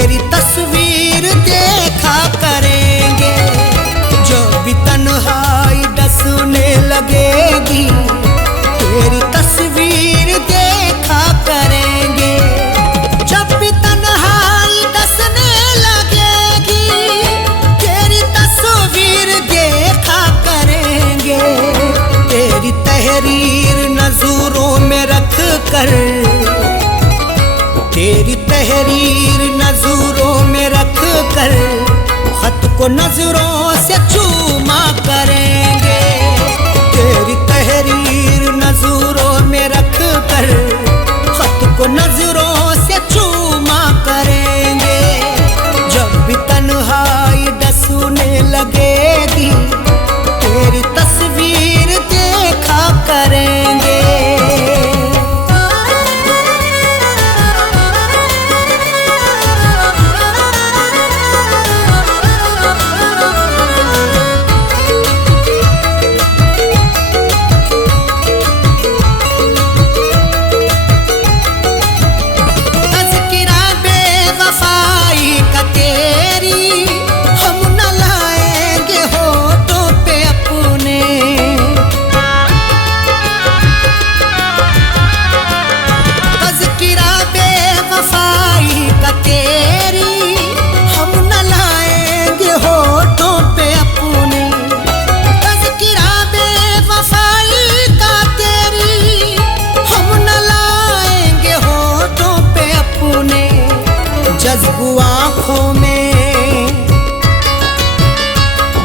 तेरी तस्वीर देखा करेंगे। जो भी तन्हाई डसने लगेगी, तेरी तस्वीर देखा करेंगे। जब भी तन्हाई डसने लगेगी, तेरी तस्वीर देखा करेंगे। तेरी तहरीर नजरों में रख कर, तेरी तहरीर नजरों में रख कर, खत को नजरों से चूमा करेंगे। तेरी तहरीर नजरों में रख कर, खत को नजरों से चूमा करेंगे। जब भी तन्हाई डसने लगेगी, तेरी तस्वीर देखा करेंगे।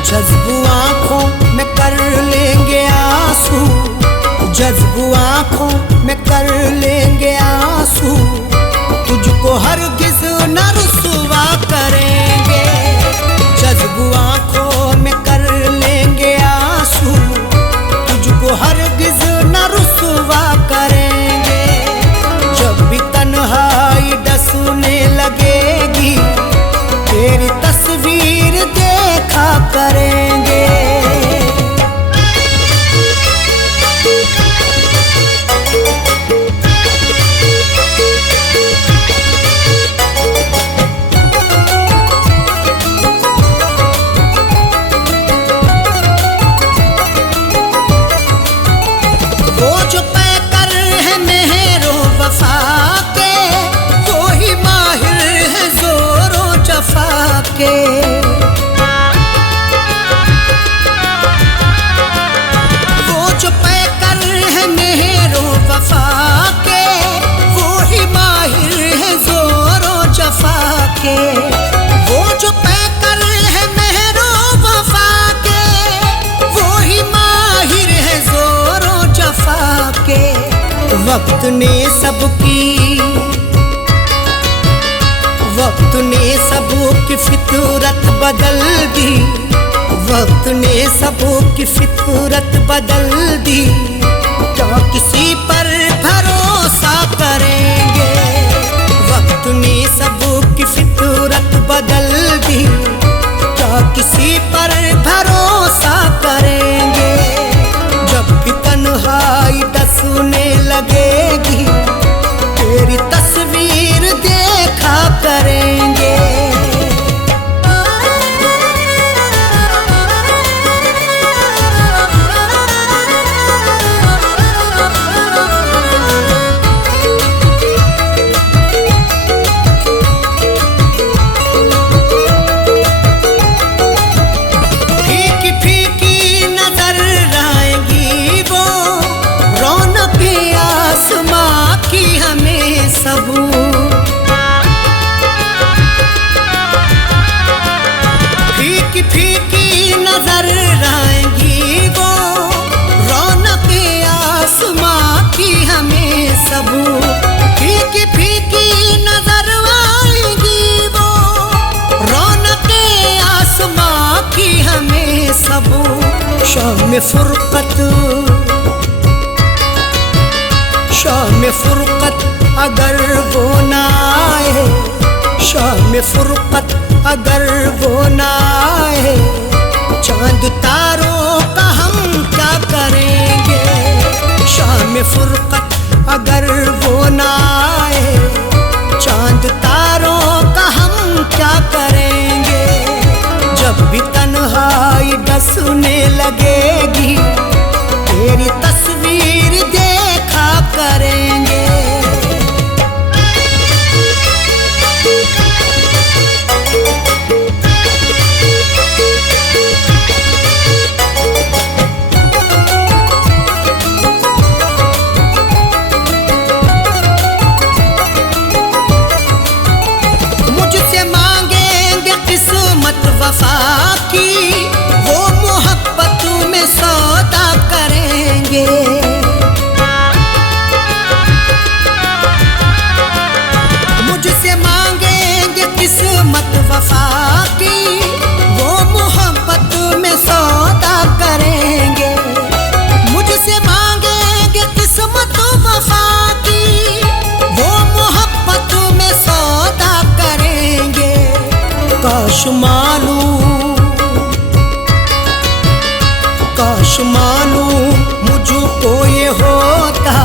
जज्बू आँखों में कर लेंगे आंसू, जज्बू आँखों में कर लेंगे आंसू। तुझको हरगिज़ न रुसवा करेंगे। जज्बू आँखों में कर लेंगे आंसू, तुझको हरगिज़ न रुसवा करेंगे। जब भी तन्हाई डसने लगेगी, तेरी तस्वीर देखा करेंगे। वो जो पैकर है मेहरो वफा के, वो ही माहिर है जोरो जफा के। वो जो पैकर है मेहरो वफा के, वो ही माहिर है जोरो जफा के। वो जो पैकर है मेहरो वफा के, वो ही माहिर है जोरो जफा के। वक्त ने सबकी फितरत बदल दी, वक्त ने सबकी फितरत बदल दी। क्या किसी पर भरोसा करेंगे? वक्त ने सबकी फितरत बदल दी, क्या किसी पर भरोसा करेंगे? जब भी तन्हाई डसने लगेगी, तेरी तस्वीर देखा करेंगे। फीकी फीकी नजर आएगी वो, रौनक आसमां की हमें सब। फीकी फीकी नजर आएगी वो, रौनक आसमां की हमें सब। फीकी फीकी नजर आएगी वो, रौनक आसमां की हमें सब। शाम फुरकत, शाम फुरकत अगर वो ना आए, शाम फुरकत अगर वो ना आए, चांद तारों का हम क्या करेंगे? शाम फुरकत अगर वो ना आए, चांद तारों का हम वफा की, वो मोहब्बत में सौदा करेंगे। मुझसे मांगेंगे किस्मत वफा की, वो मोहब्बत में सौदा करेंगे। काश मालूम मुझको ये होता,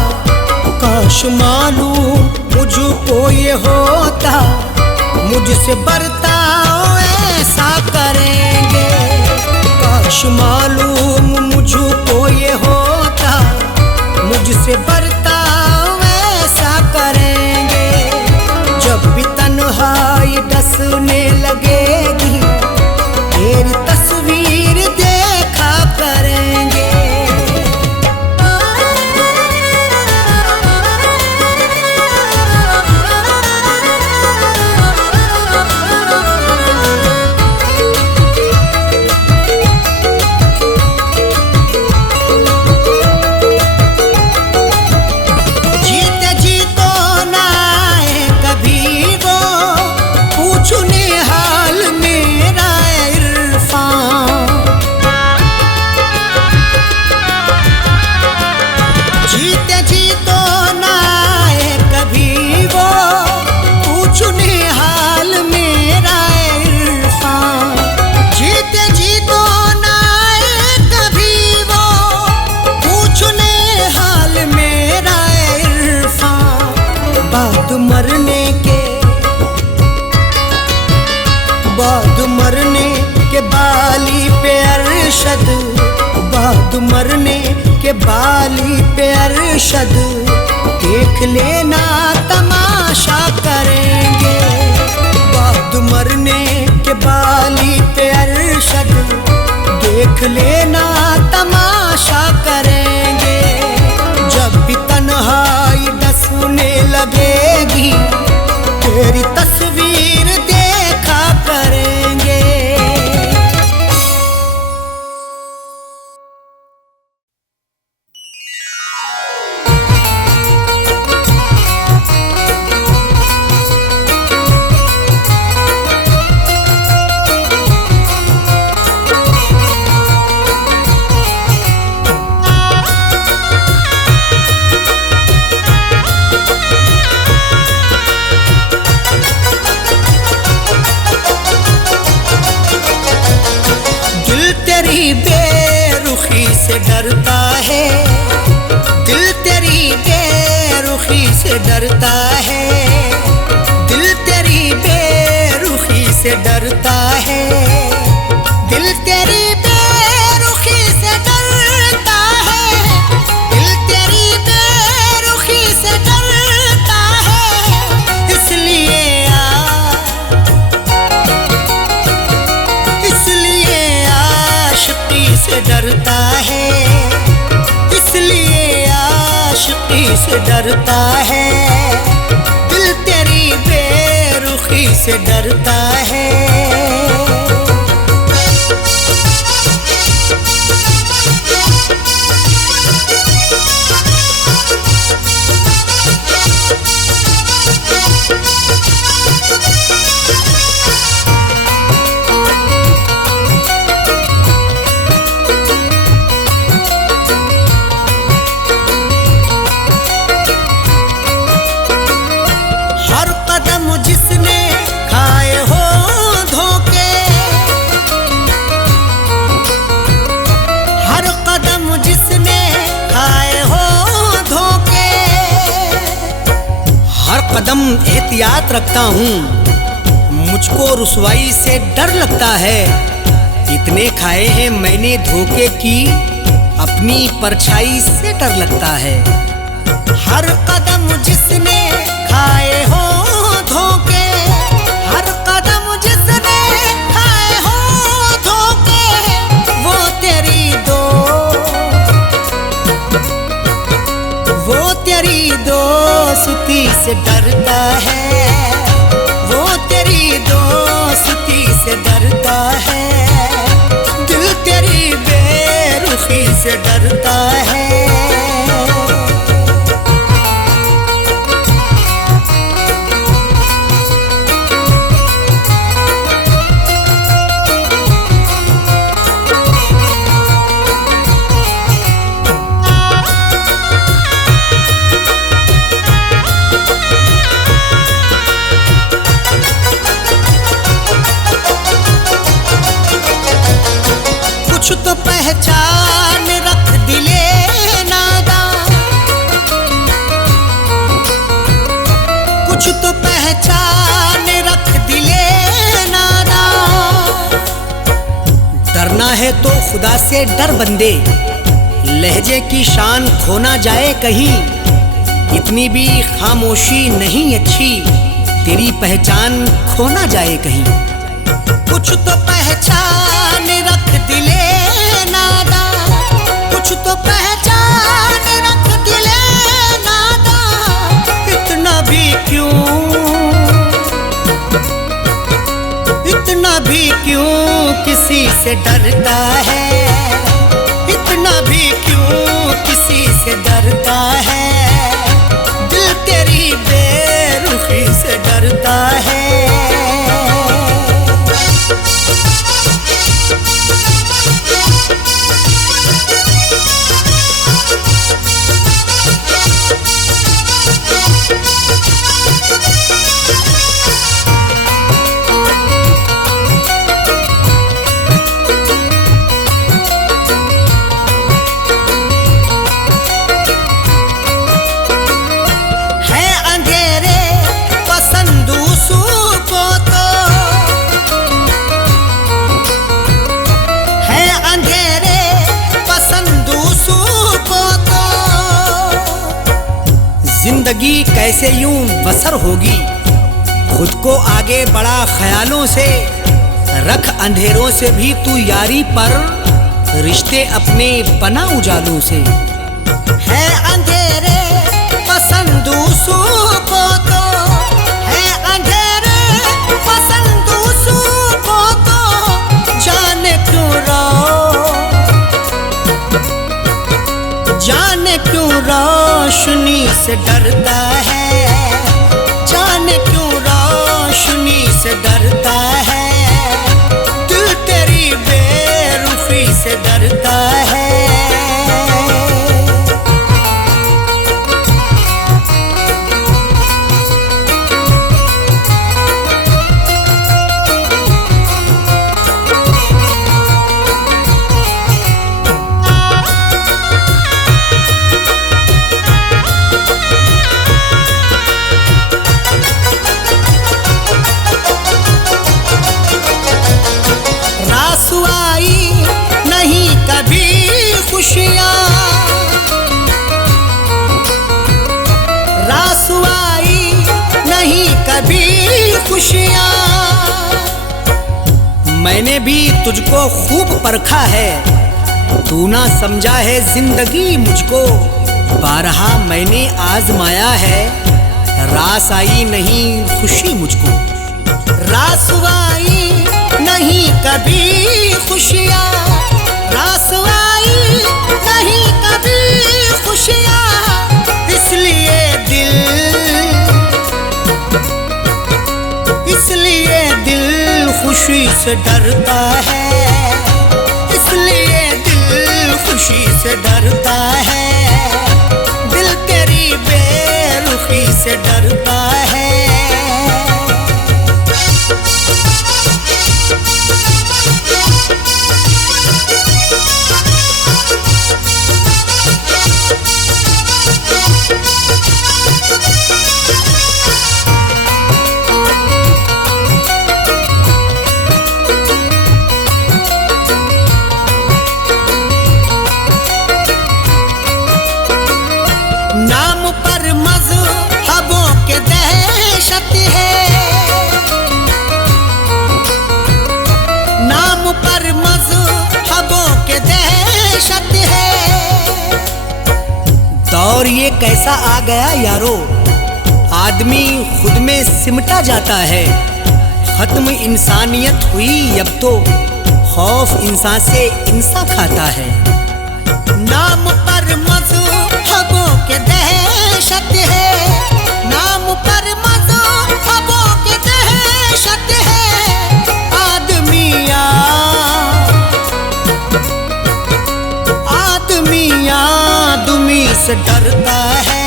काश मालूम मुझको ये होता, मुझसे बर्ताव ऐसा करेंगे। काश मालूम मुझको ये होता, मुझसे बर्ताव ऐसा करेंगे। जब भी तन्हाई डसने लगेगी, तेरी तस्वीर देखा करेंगे। जीते जी तो ना आए कभी वो, पूछने हाल मेरा इरफान। जीते जी तो ना आए कभी वो, पूछने हाल मेरा इरफान। जीते जी तो ना आए कभी वो, पूछने हाल मेरा इरफान। बाद मरने के बाली पे अरशद, बाद मरने के बाली पे अरशद, देख लेना तमाशा करेंगे। बाद मरने के बाली पे अरशद, देख लेना तमाशा करेंगे। जब भी तन्हाई डसने लगेगी, तेरी तस्वीर देखा करेंगे। बेरुखी से डरता है, दिल तेरी बेरुखी से डरता है, दिल तेरी बेरुखी से डरता है, दिल तेरी बेरुखी से डरता है, दिल तेरी बेरुखी से डरता है। इसलिए आशिकी से डरता है, इसलिए आशिकी से डरता है, दिल तेरी बेरुखी से डरता है। जिसने खाए हो धोखे, हर कदम जिसने खाए हो धोखे, हर कदम एहतियात रखता हूँ, मुझको रुसवाई से डर लगता है। इतने खाए हैं मैंने धोखे की, अपनी परछाई से डर लगता है। हर कदम जिसने खाए हो धोखे, हर कदम जिसने खाए हो धोखे, वो तेरी दोस्ती से डरता है, वो तेरी दोस्ती से डरता है, दिल तेरी बेरुखी से डरता है। है तो खुदा से डर बंदे, लहजे की शान खोना जाए कहीं। इतनी भी खामोशी नहीं अच्छी, तेरी पहचान खोना जाए कहीं। कुछ तो पहचान रख दिले नादा, कुछ तो पहचान रख दिले नादा। इतना भी क्यों, इतना भी क्यों किसी से डरता है, इतना भी क्यों किसी से डरता है। दिल तेरी बेरुखी से डरता है। जिंदगी कैसे यूं बसर होगी, खुद को आगे बढ़ा ख्यालों से। रख अंधेरों से भी तू यारी पर, रिश्ते अपने बना उजालों से। है अंधेरे पसंद को तो, है अंधेरे पसंद को तो, जाने क्यों जाने क्यों रोशनी से डरता है, जाने क्यों रोशनी से डरता है। दिल तेरी बेरुखी से डरता है। नहीं कभी खुशियाँ, रासुआई नहीं कभी खुशियाँ। मैंने भी तुझको खूब परखा है, तू ना समझा है जिंदगी मुझको। बारहा मैंने आजमाया है, रास आई नहीं खुशी मुझको। रासुआई नहीं कभी खुशियाँ, रासुआई नहीं कभी खुशियाँ। इसलिए दिल खुशी से डरता है, इसलिए दिल खुशी से डरता है। दिल तेरी बेरुखी से डरता है। नाम पर मज़हबों के दहशत है, नाम पर मज़हबों के दहशत है। दौर ये कैसा आ गया यारो, आदमी खुद में सिमटा जाता है। खत्म इंसानियत हुई अब तो, खौफ इंसान से इंसान खाता है। नाम पर मज़हबों के दहशत है, नाम पर मज़हबों के दहशत है। आदमी से डरता है,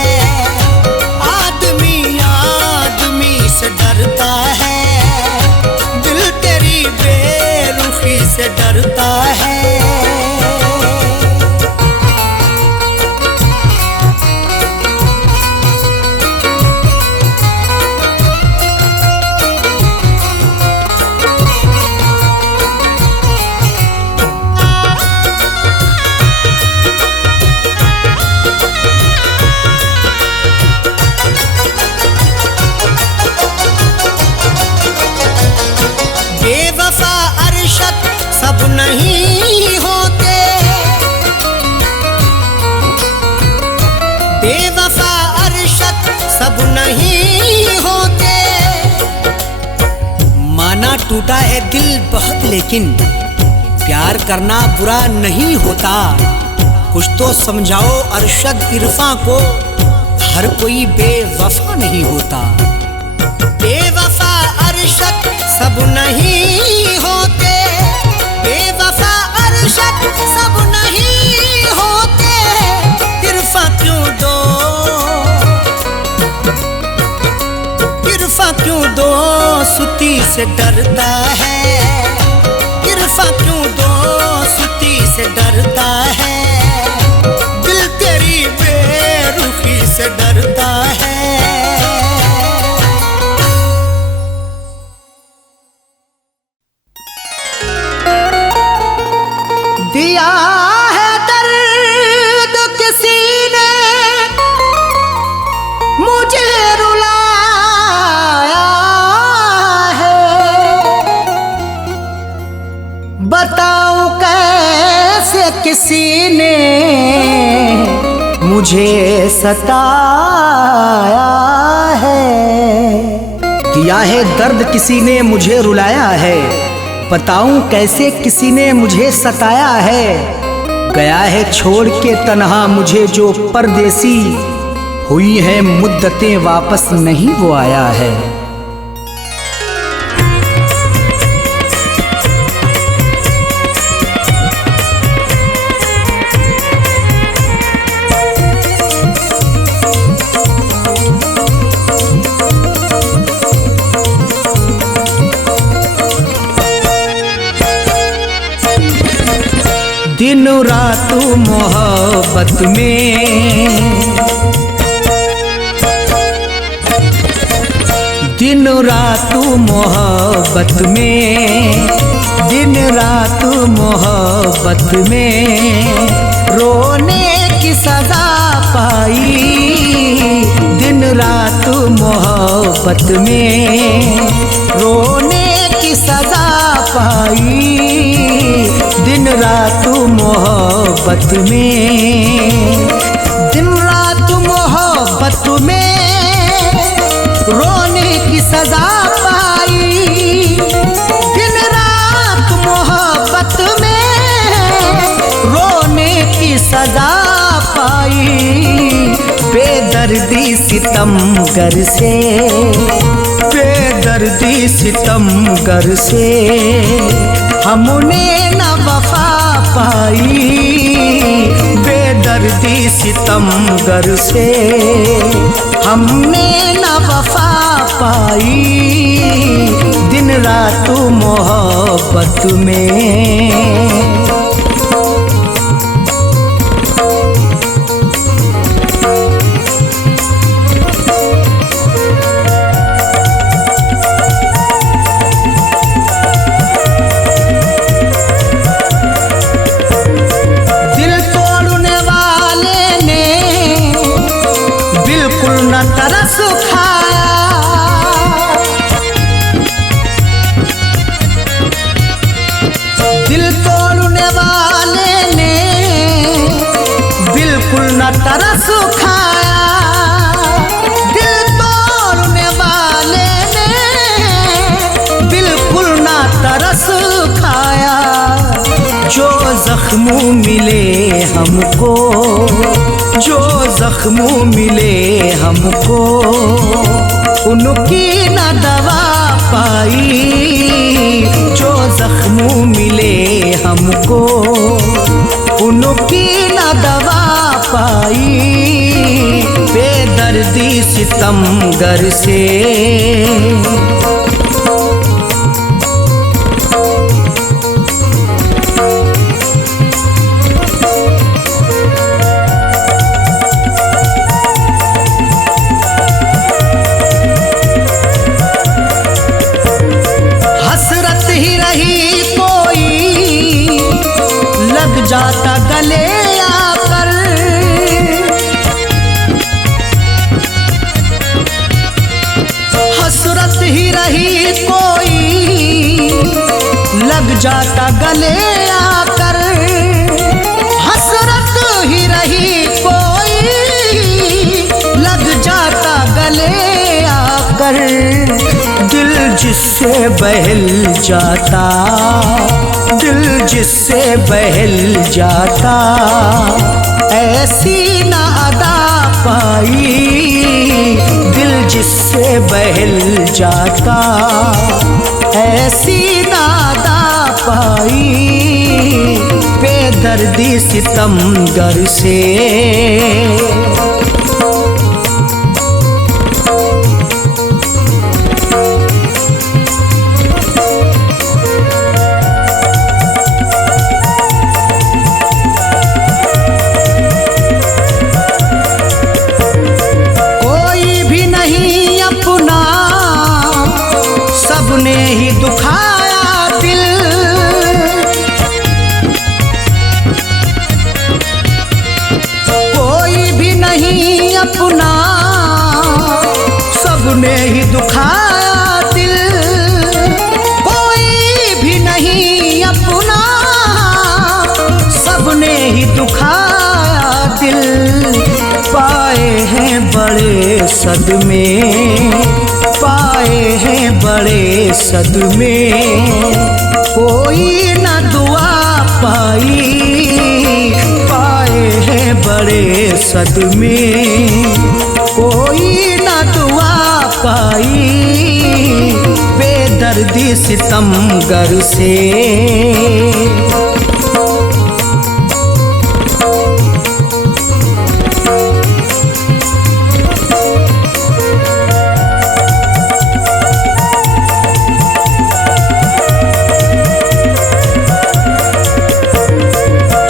आदमी से डरता है। दिल तेरी बेरुखी से डरता है। बेवफा अरशद सब नहीं होते। माना टूटा है दिल बहुत, लेकिन प्यार करना बुरा नहीं होता। कुछ तो समझाओ अरशद इरफां को, हर कोई बेवफा नहीं होता। बेवफा अरशद सब नहीं होते, बेवफा अरशद सब नहीं होते। इरफां क्यों दो, इरफां क्यों दो सुती से डरता है। इरफां क्यों दो सुती से डरता है। दिल तेरी बेरुखी से डरता है। दिया है दर्द किसी ने मुझे रुलाया है। बताऊं कैसे किसी ने मुझे सताया है। दिया है दर्द किसी ने मुझे रुलाया है, बताऊं कैसे किसी ने मुझे सताया है। गया है छोड़ के तन्हा मुझे जो परदेसी, हुई है मुद्दतें वापस नहीं वो आया है। दिन रात मोहब्बत में, दिन रात मोहब्बत में, दिन रात मोहब्बत में रोने की सजा पाई। दिन रात मोहब्बत में रोने की सजा पाई। दिन रात मोहब्बत में, दिन रात मोहब्बत में रोने की सजा पाई। दिन रात मोहब्बत में रोने की सजा पाई। बेदर्दी सितमगर से, बेदर्दी सितमगर से हमने न वफा पाई। बेदर्दी सितमगर से हमने न वफा पाई। दिन रात मोहब्बत में। तरस खाया दिल तोड़ने वाले ने, बिल्कुल न तरस खाया। दिल तोड़ने वाले ने बिल्कुल न तरस खाया। जो जख्म मिले हमको, जो जख्म मिले हमको, उनकी न दवा पाई। जो जख्म मिले हमको, उनकी न दवा पाई। बेदर्दी सितमगर से जाता गले आकर। हसरत ही रही कोई लग जाता गले आकर। हसरत ही रही कोई कर दिल जिससे बहल जाता, दिल जिससे बहल जाता, ऐसी ना अदा पाई दिल जिससे बहल जाता, ऐसी ना अदा पाई बेदर्दी सितमगर से। सबने ही दुखाया दिल, कोई भी नहीं अपना, सबने ही दुखाया दिल, कोई भी नहीं अपना, सबने ही दुखाया दिल। पाए हैं बड़े सदमे, पाए हैं बड़े सदमे, कोई न दुआ पाई, पाए हैं बड़े सदमे, कोई न दुआ पाई बेदर्दी सितमगर से।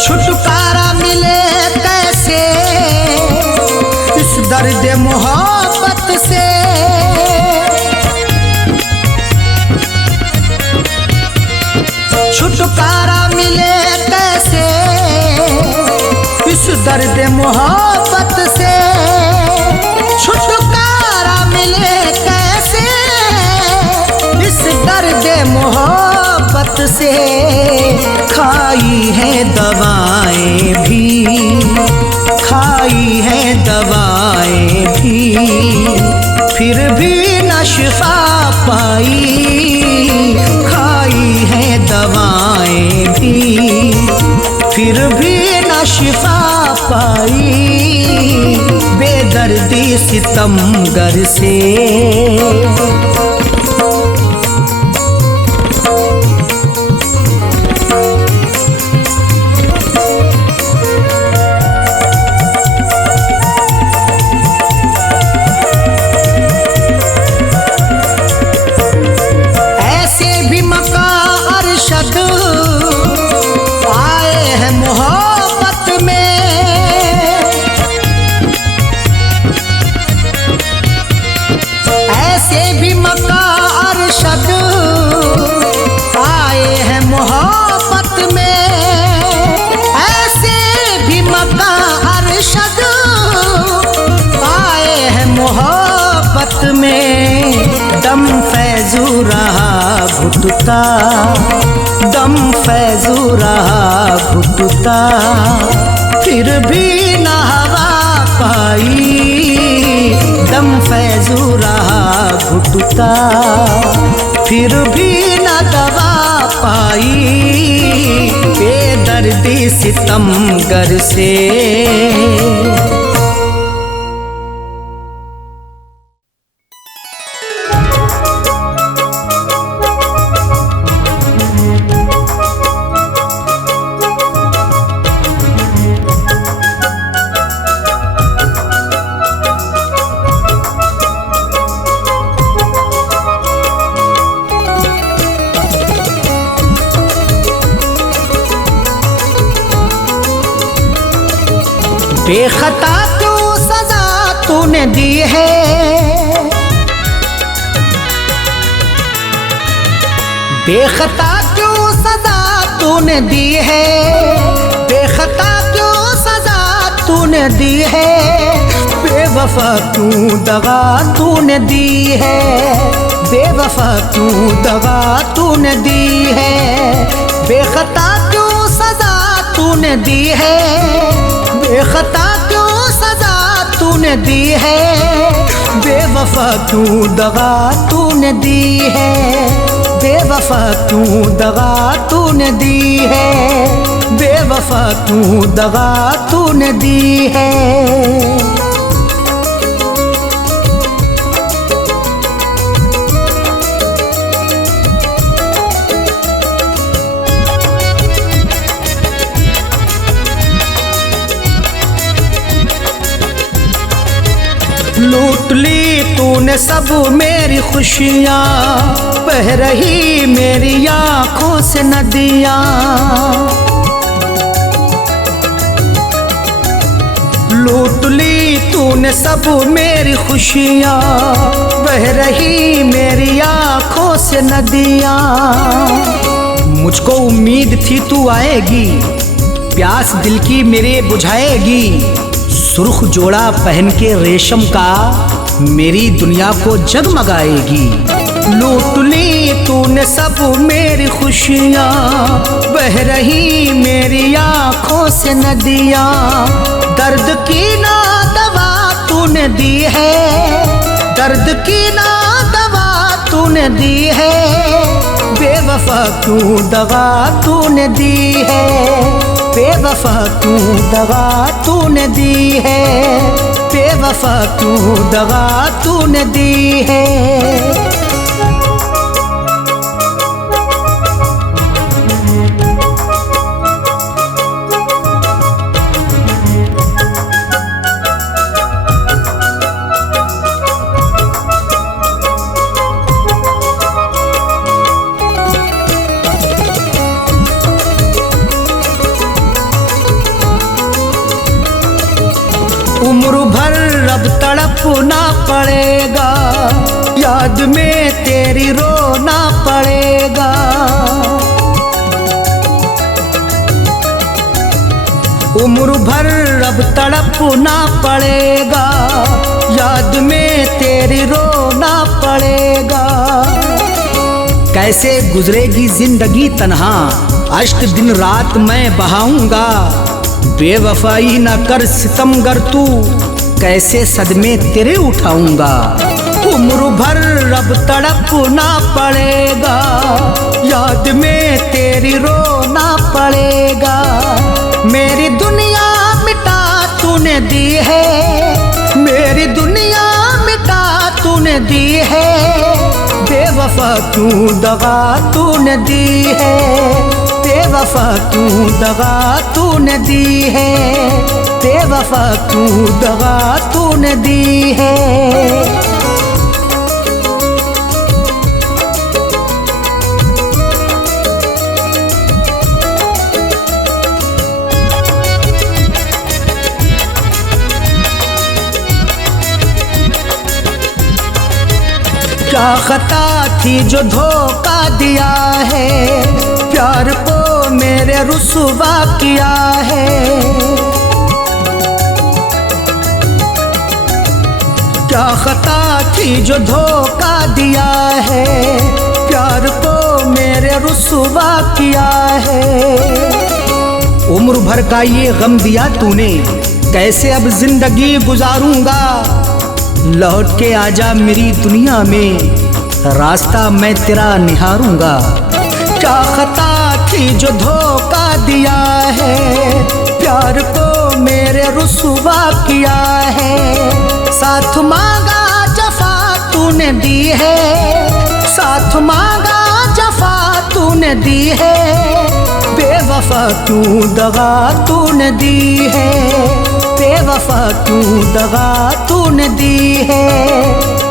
छुटकारा मिले कैसे इस दर्द मोहब्बत से, छुटकारा मिले कैसे इस दर्द मोहब्बत से, छुटकारा मिले कैसे इस दर्द मोहब्बत से। खाई है दवाएं भी, खाई है दवाएं भी, फिर भी न शिफा पाई, खाई है दवाएं भी, फिर भी न शिफा पाई बेदर्दी सितमगर से। आए हैं मोहब्बत में, ऐसे भी मक्का अरशद आए हैं मोहब्बत में, ऐसे भी मक्का अरशद आए हैं मोहब्बत में। दम फैजू रहा घुटता, दम फैजू रहा घुटता, फिर भी न हवा पाई, दम फैजू रहा घुटता, फिर भी न दवा पाई बेदर्दी सितमगर से। बेखता क्यों सजा तूने दी है, बेखता क्यों सजा तूने दी है, बेखता क्यों सजा तूने दी है, बेवफा क्यों दगा तूने दी है, बेवफा क्यों दगा तूने दी है, बेखता क्यों सजा तूने दी है, बेखता क्यों सजा तूने दी है, बेवफा क्यों दगा तूने दी है, बेवफा क्यों दगा तूने दी है, बेवफा क्यों दगा तूने दी है। लूट ली तूने सब मेरी खुशियाँ, बह रही मेरी आँखों से नदियाँ। लूट ली तूने सब मेरी खुशियाँ, बह रही मेरी आँखों से नदियाँ। मुझको उम्मीद थी तू आएगी, प्यास दिल की मेरे बुझाएगी। सुर्ख जोड़ा पहन के रेशम का मेरी दुनिया को जगमगाएगी। लूट ली तूने सब मेरी खुशियाँ, बह रही मेरी आँखों से नदियाँ। दर्द की ना दवा तूने दी है, दर्द की ना दवा तूने दी है, बेवफा क्यों दगा तूने दी है, बेवफा क्यों दगा तूने दी है, बेवफा क्यों दगा तूने दी है। उम्र भर अब तड़पना पड़ेगा, याद में तेरी रोना पड़ेगा। उम्र भर अब तड़पना पड़ेगा, याद में तेरी रोना पड़ेगा। कैसे गुजरेगी जिंदगी तन्हा, अश्क दिन रात मैं बहाऊंगा। बेवफाई न कर सितमगर तू, कैसे सदमे तेरे उठाऊंगा। उम्र भर अब तड़पना पड़ेगा, याद में तेरी रोना पड़ेगा। मेरी दुनिया मिटा तूने दी है, मेरी दुनिया मिटा तूने दी है, बेवफा क्यों दगा तूने दी है, बेवफा क्यों दगा तूने दी है, बेवफा क्यों दगा तूने दी है। क्या खता थी जो धोखा दिया है, प्यार को मेरे रुसवा किया है। क्या खता थी जो धोखा दिया है, प्यार को मेरे रुसवा किया है। उम्र भर का ये गम दिया तूने, कैसे अब जिंदगी गुजारूंगा। लौट के आजा मेरी दुनिया में, रास्ता मैं तेरा निहारूंगा। क्या खता थी जो धोखा दिया है, प्यार को मेरे रुसवा किया है। साथ मांगा जफा तूने दी है, साथ मांगा जफा तूने दी है, बेवफा क्यों दगा तूने दी है, बेवफा क्यों दगा तूने दी है,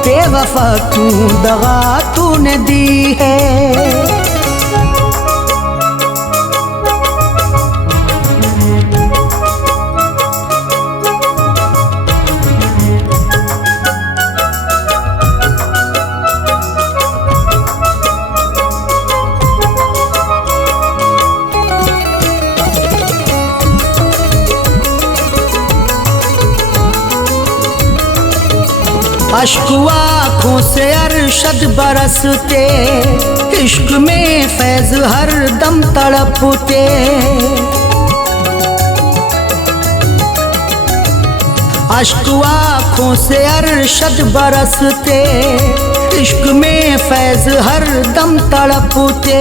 बेवफा क्यों दगा तूने दी है। अश्क आँखों से अरशद बरसते, इश्क में फैज़ हर दम तड़पते। अश्क आँखों से अरशद बरसते, इश्क में फैज हर दम तड़पते।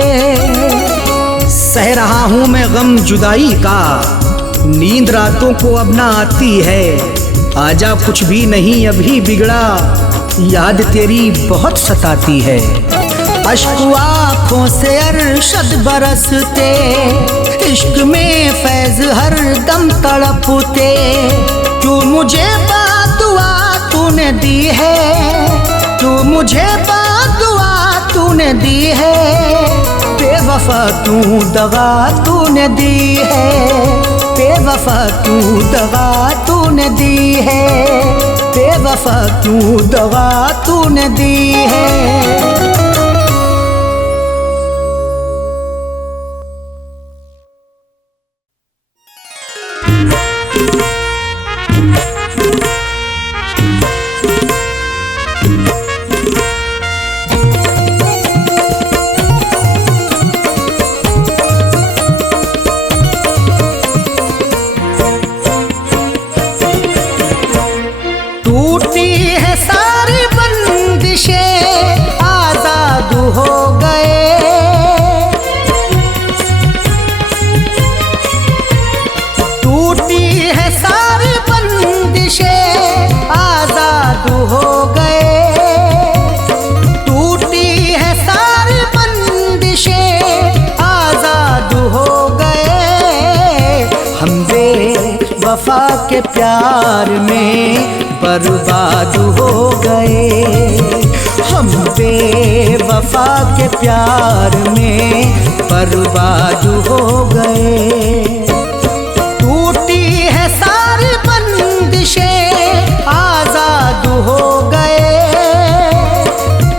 सह रहा हूँ मैं गम जुदाई का, नींद रातों को अब ना आती है। आजा कुछ भी नहीं अभी बिगड़ा, याद तेरी बहुत सताती है। अश्क आँखों से अरशद बरसते, इश्क में फैज हर दम तड़पते। तू मुझे बादुआ तूने दी है, तू मुझे बादुआ तूने दी है। बेवफा तू दगा तूने दी है, बेवफा तू दगा तूने दी है, बेवफा तू दगा तूने दी है। टूटी है सारी बंदिशें, आजाद हो गए। टूटी है सारी बंदिशें, आजाद हो गए। टूटी है सारी बंदिशें, आजाद हो गए। हम बेवफा के प्यार में बर्बाद हो गए। हम बेवफा के प्यार में बर्बाद हो गए। टूटी है सारी बंदिशें, आजाद हो गए।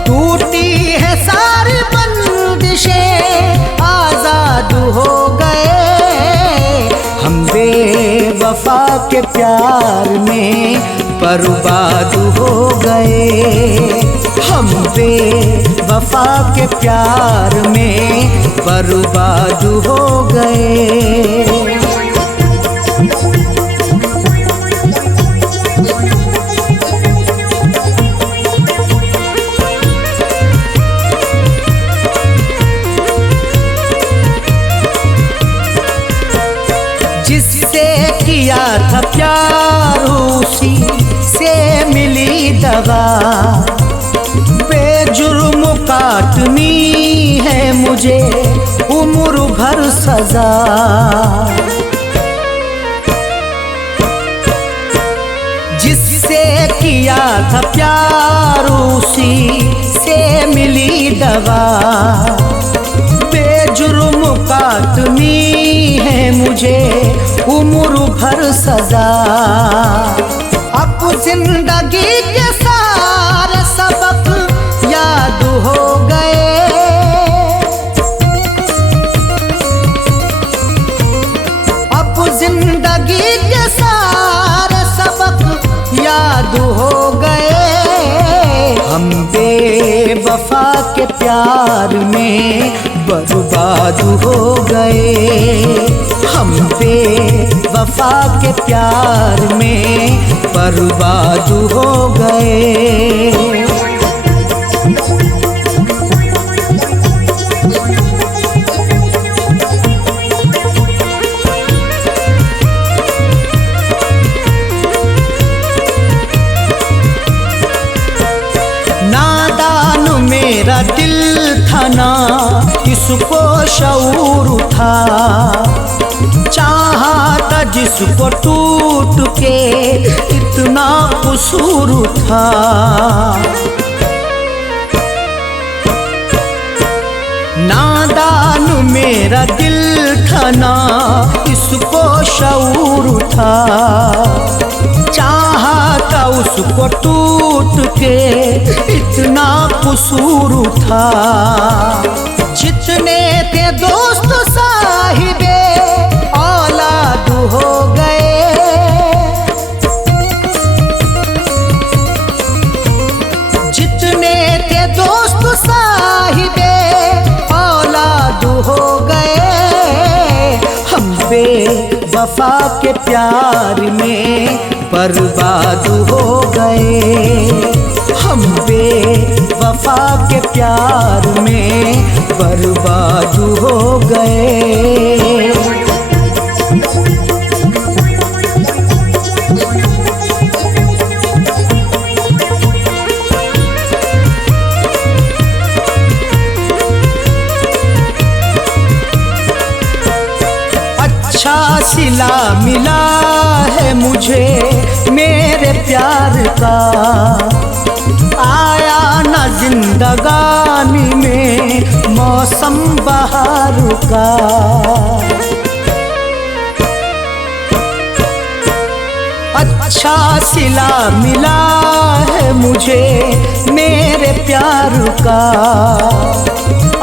टूटी है सारी बंदिशें, आजाद हो गए। हम बेवफा के प्यार में बर्बाद हो गए। हम बेवफा के प्यार में बर्बाद हो गए। जिससे किया था प्यार उसी से मिली दवा। बेजुर्म काटनी है मुझे उम्र भर सजा। जिससे किया था प्यार उसी से मिली दवा। बेजुर्म काटनी है मुझे उम्र भर सजा। अब जिंदगी के सारे सबक याद हो गए। अब जिंदगी के सारे सबक याद हो गए। हम बेवफा के प्यार में बर्बाद हो गए। हम बेवफा के प्यार में बर्बाद हो गए। नादान मेरा दिल था ना किसको शऊर था। चाहता जिसको टूट के इतना कसूर था। नादान मेरा दिल था ना इसको शऊर था। चाहता उसको टूट के इतना कसूर था। जितने थे दोस्त साहिबे औलाद हो गए। जितने थे दोस्त साहिबे औलाद हो गए। हम वफा के प्यार में बर्बाद हो गए। हम बेवफा के प्यार में बर्बाद हो गए। अच्छा सिला मिला है मुझे मेरे प्यार का, आया न जिंदगानी में मौसम बहार का। अच्छा सिला मिला है मुझे मेरे प्यार का,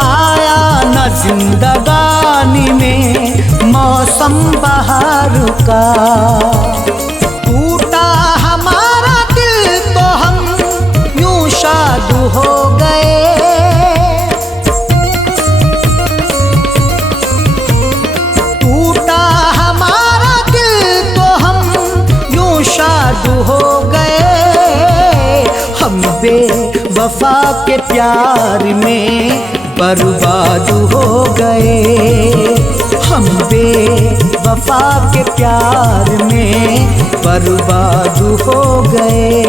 आया न जिंदगानी में मौसम बहार का। टूटा हमारा दिल तो हम यूं शाद हो गए। टूटा हमारा दिल तो हम यूं शाद हो गए। हम बेवफा के प्यार में बर्बाद हो गए। हम बेवफा के प्यार में बर्बाद हो गए।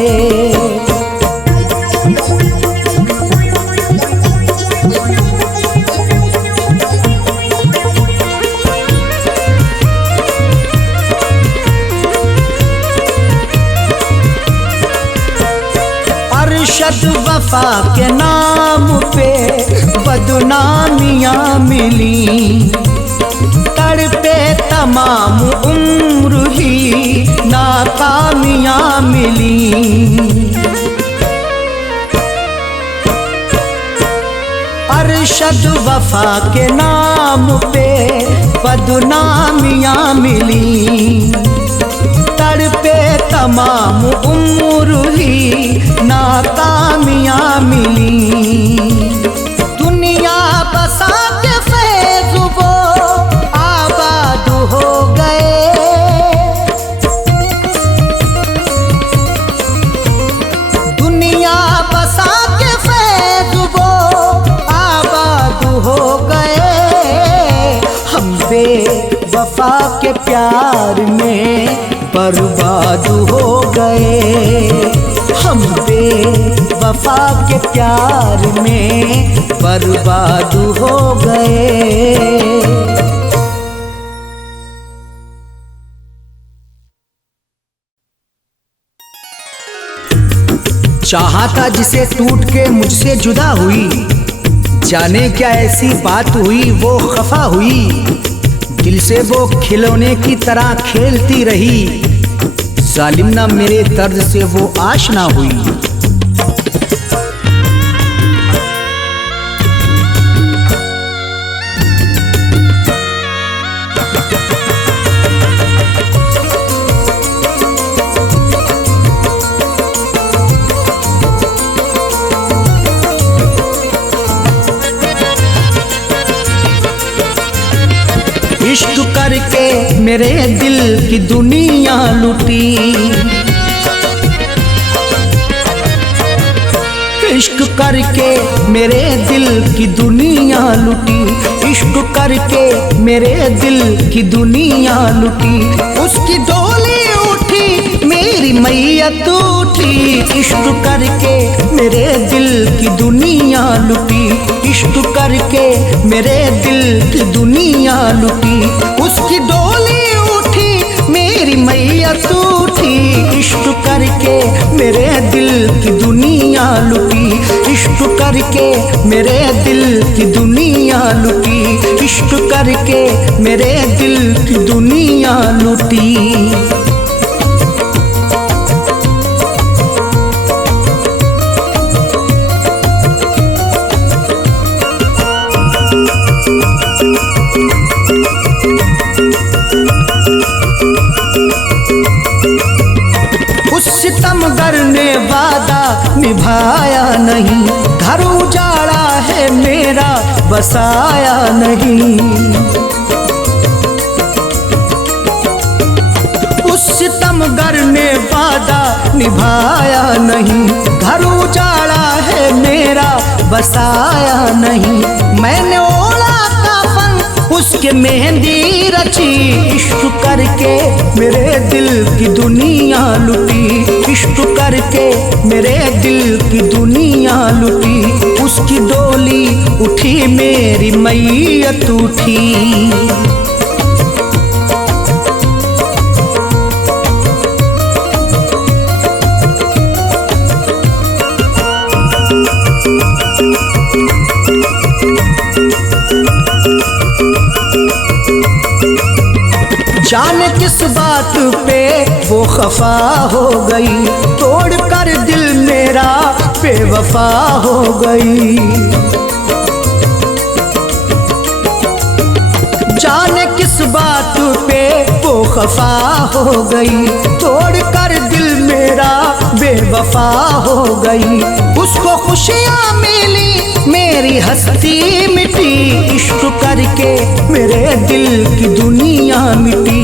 अरशद वफा के नाम पे बदनामियाँ मिली, तड़पे तमाम उम्र ही नाकामियाँ मिली। अरशद वफा के नाम पे बदनामियाँ मिली, तड़पे तमाम उम्र ही नाकामियाँ मिली। दुनिया बसा के फैज़ वो आबाद हो गए। दुनिया बसा के फैज़ वो आबाद हो गए। हम बेवफा के प्यार में बर्बाद हो गए। हम बेवफा के प्यार में बर्बाद हो गए। चाहा था जिसे टूट के मुझसे जुदा हुई, जाने क्या ऐसी बात हुई वो खफा हुई। दिल से वो खिलौने की तरह खेलती रही, जालिम ना मेरे दर्द से वो आशना हुई। इश्क करके मेरे दिल की दुनिया लुटी, इश्क करके मेरे दिल की दुनिया लुटी। इश्क करके मेरे दिल की दुनिया लुटी। उसकी डोली उठी मेरी मैयत उठी। इश्क करके मेरे दिल की दुनिया लुटी। इश्क करके मेरे दिल की दुनिया लुटी। उसकी डोली उठी मेरी मैयत उठी। इश्क करके मेरे दिल की दुनिया लुटी। इश्क करके मेरे दिल की दुनिया लुटी। इश्क करके मेरे दिल की दुनिया लुटी। उस सितमगर ने वादा निभाया नहीं, घर उजाड़ा है मेरा बसाया नहीं। समगर ने वादा निभाया नहीं, घर उजाड़ा है मेरा बसाया नहीं। मैंने ओढ़ा काफन उसके मेहंदी रची, इश्क करके मेरे दिल की दुनिया लुटी, इश्क करके मेरे दिल की दुनिया लुटी। उसकी डोली उठी मेरी मैयत उठी। जाने किस बात पे वो खफा हो गई, तोड़ कर दिल मेरा बेवफा हो गई। जाने किस बात पे वो खफा हो गई, तोड़ कर दिल मेरा बेवफा हो गई। उसको खुशियाँ मिली मेरी हस्ती मिटी, इश्क करके मेरे दिल की दुनिया मिटी,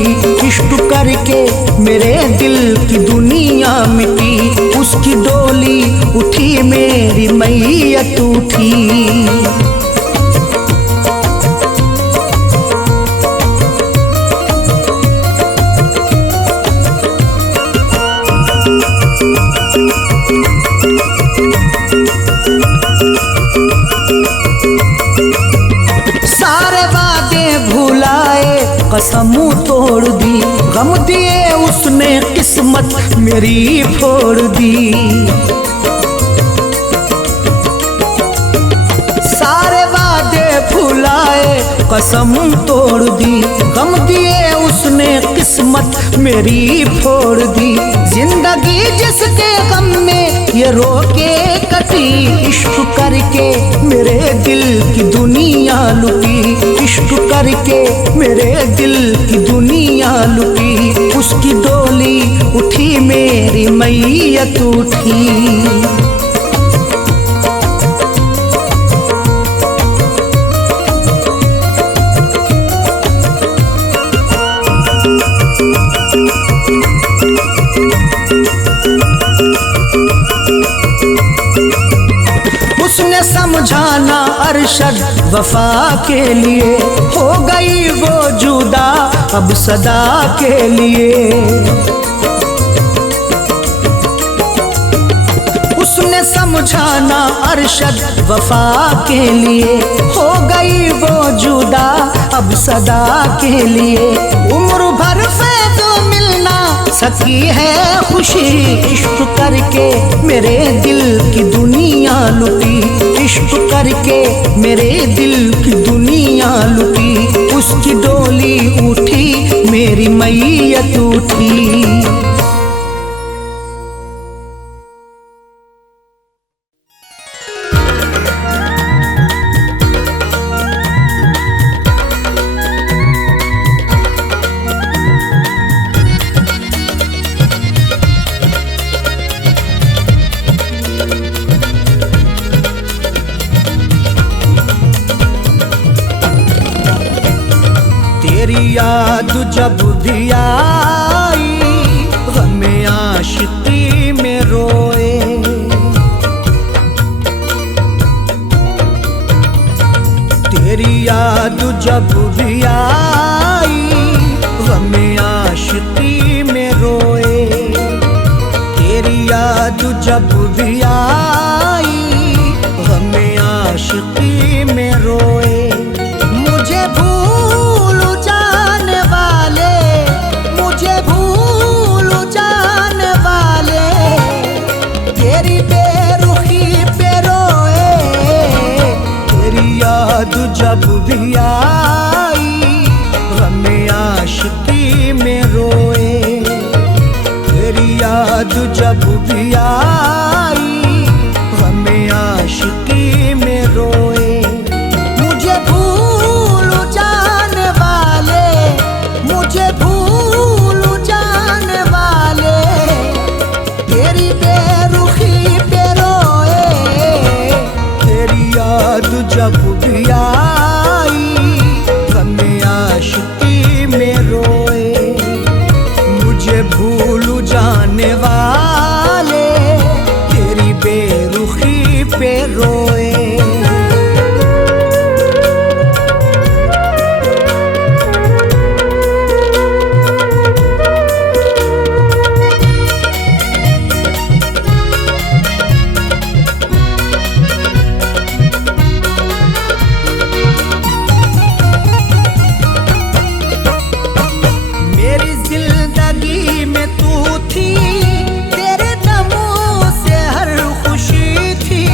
इश्क करके मेरे दिल की दुनिया मिटी। उसकी डोली उठी मेरी मैयत उठी। सारे वादे भुलाए कसम तोड़ दी, गम दिए उसने किस्मत मेरी फोड़ दी। सारे वादे भुलाए कसम तोड़ दी, गम दिए उसने किस्मत मेरी फोड़ दी। जिंदगी जिसके गम में ये रोके कटी, इश्क करके मेरे दिल की दुनिया लुटी, इश्क करके मेरे दिल की दुनिया लुटी। उसकी डोली उठी मेरी मैयत उठी। उसने समझाना अरशद वफा के लिए, हो गई वो जुदा अब सदा के लिए। उसने समझाना अरशद वफा के लिए, हो गई वो जुदा अब सदा के लिए। उम्र भर फैज़ मिलना सकी है खुशी, इश्क करके मेरे दिल की दुनिया लुटी, इश्क करके मेरे दिल की दुनिया लुटी। उसकी डोली उठी मेरी मैयत उठी। तेरी याद जब भी आई गमे आशिकी में रोए, तेरी याद जब भी आई गमे आशिकी में रोए, तेरी याद जब भी आई गमे आशिकी में रोए। मुझे भूल जाने वाले, मुझे भूल जाने वाले तेरी बेरुखी पे रोए। तेरी याद जब भी आई गमे आशिकी में रोए, तेरी याद जब भी आई गमे आशिकी में रोए। मुझे भूल जाने वाले, मुझे भूल जाने वाले तेरी बेरुखी पे रोए। तेरी याद जब भी आई गमे आशिकी में रोए। मुझे भूल पे रोए। मेरी जिंदगी में तू थी, तेरे दमों से हर खुशी थी।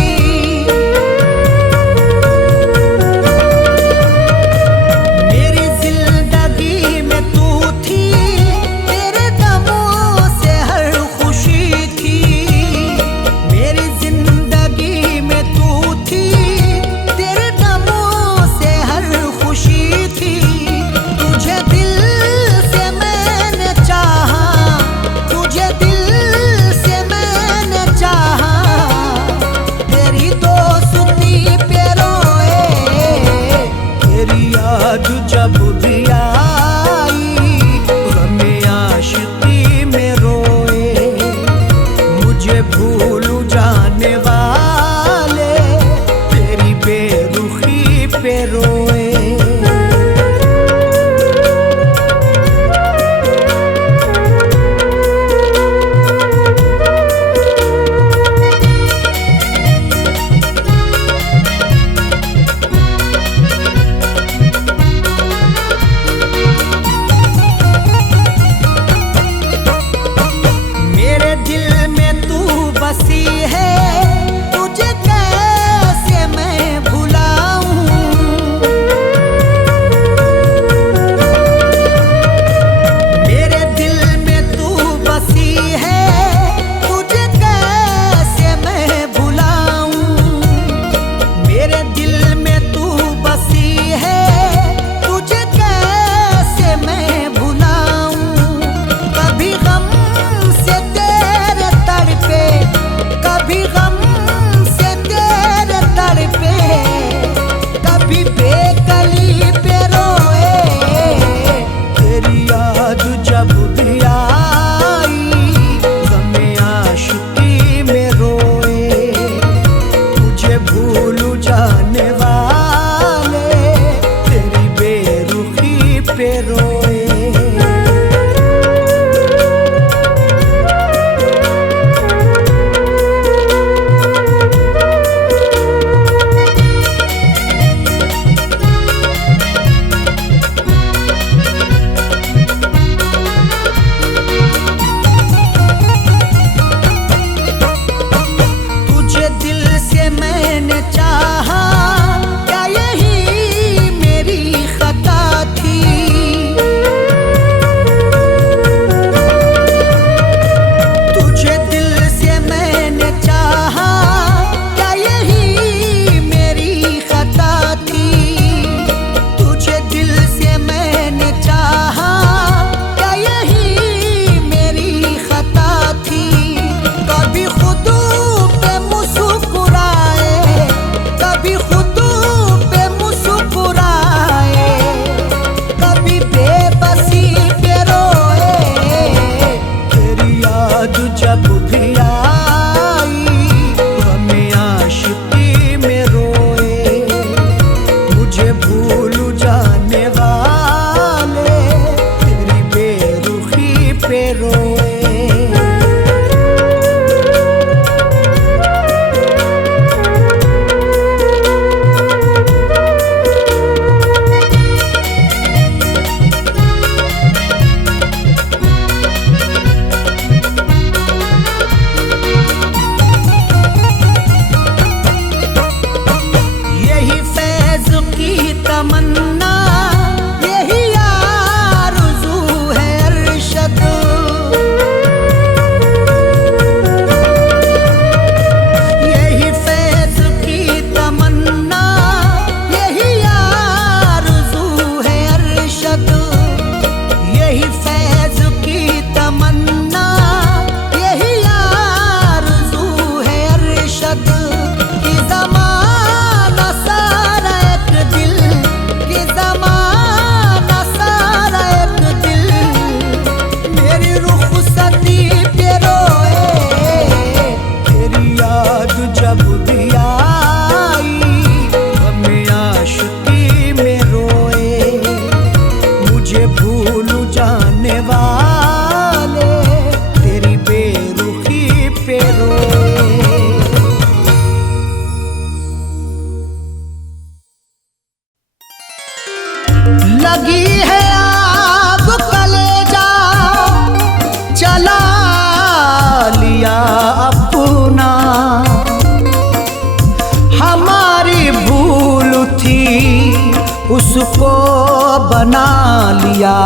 तुझको बना लिया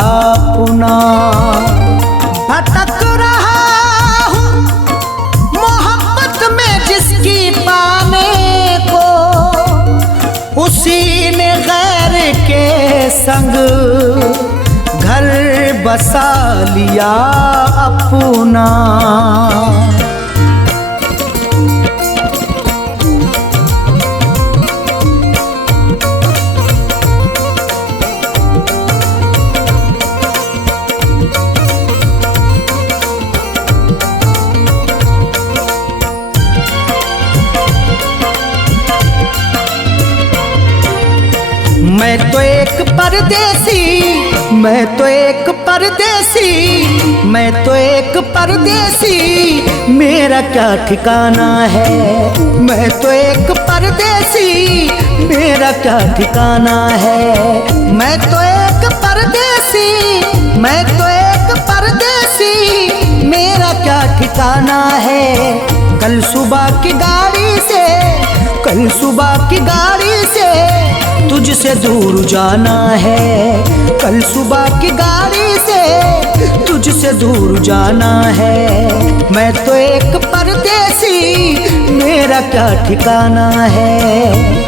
पुनः। भटक रहा हूँ मोहब्बत में जिसकी पाने को, उसी ने गैर के संग घर बसा लिया अपना। मैं तो एक परदेसी, मैं तो एक परदेसी, मैं तो एक परदेसी, मेरा क्या ठिकाना है। मैं तो एक परदेसी, मेरा क्या ठिकाना है। मैं तो एक परदेसी, मैं तो एक परदेसी, मेरा क्या ठिकाना है। कल सुबह की गाड़ी से, कल सुबह की गाड़ी से तुझसे दूर जाना है। कल सुबह की गाड़ी से तुझसे दूर जाना है। मैं तो एक परदेसी, मेरा क्या ठिकाना है।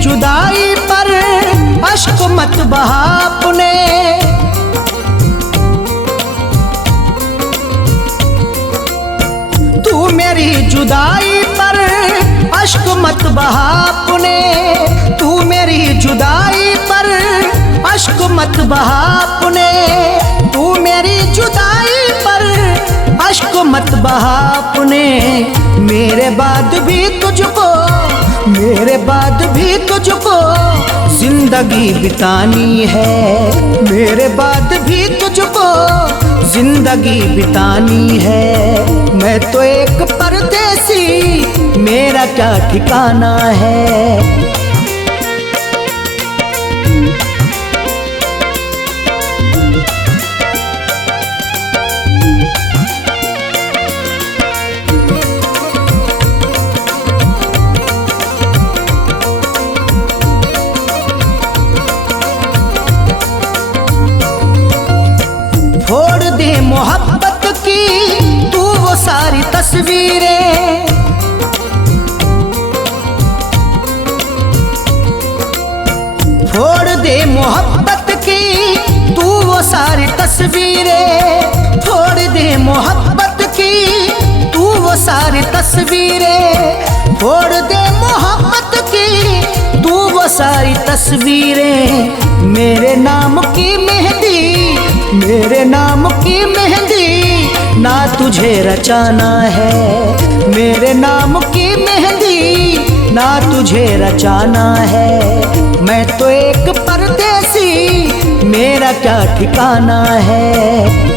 जुदाई पर अश्क मत बहा अपने, तू मेरी जुदाई पर अश्क मत बहा अपने। तू मेरी जुदाई पर अश्क मत बहा अपने। तू मेरी जुदाई पर अश्क मत बहा अपने। मेरे बाद भी तुझको, मेरे बाद भी तुझको जिंदगी बितानी है। मेरे बाद भी तुझको जिंदगी बितानी है। मैं तो एक परदेसी, मेरा क्या ठिकाना है। छोड़ दे मोहब्बत की तू वो सारी तस्वीरें, छोड़ दे मोहब्बत की तू वो सारी तस्वीरें। छोड़ दे मोहब्बत की तू वो सारी तस्वीरें। छोड़ दे मोहब्बत की तू वो सारी तस्वीरें। मेरे नाम की मेहंदी, मेरे नाम की मेहंदी ना तुझे रचाना है। मेरे नाम की मेहंदी ना तुझे रचाना है। मैं तो एक परदेसी, मेरा क्या ठिकाना है।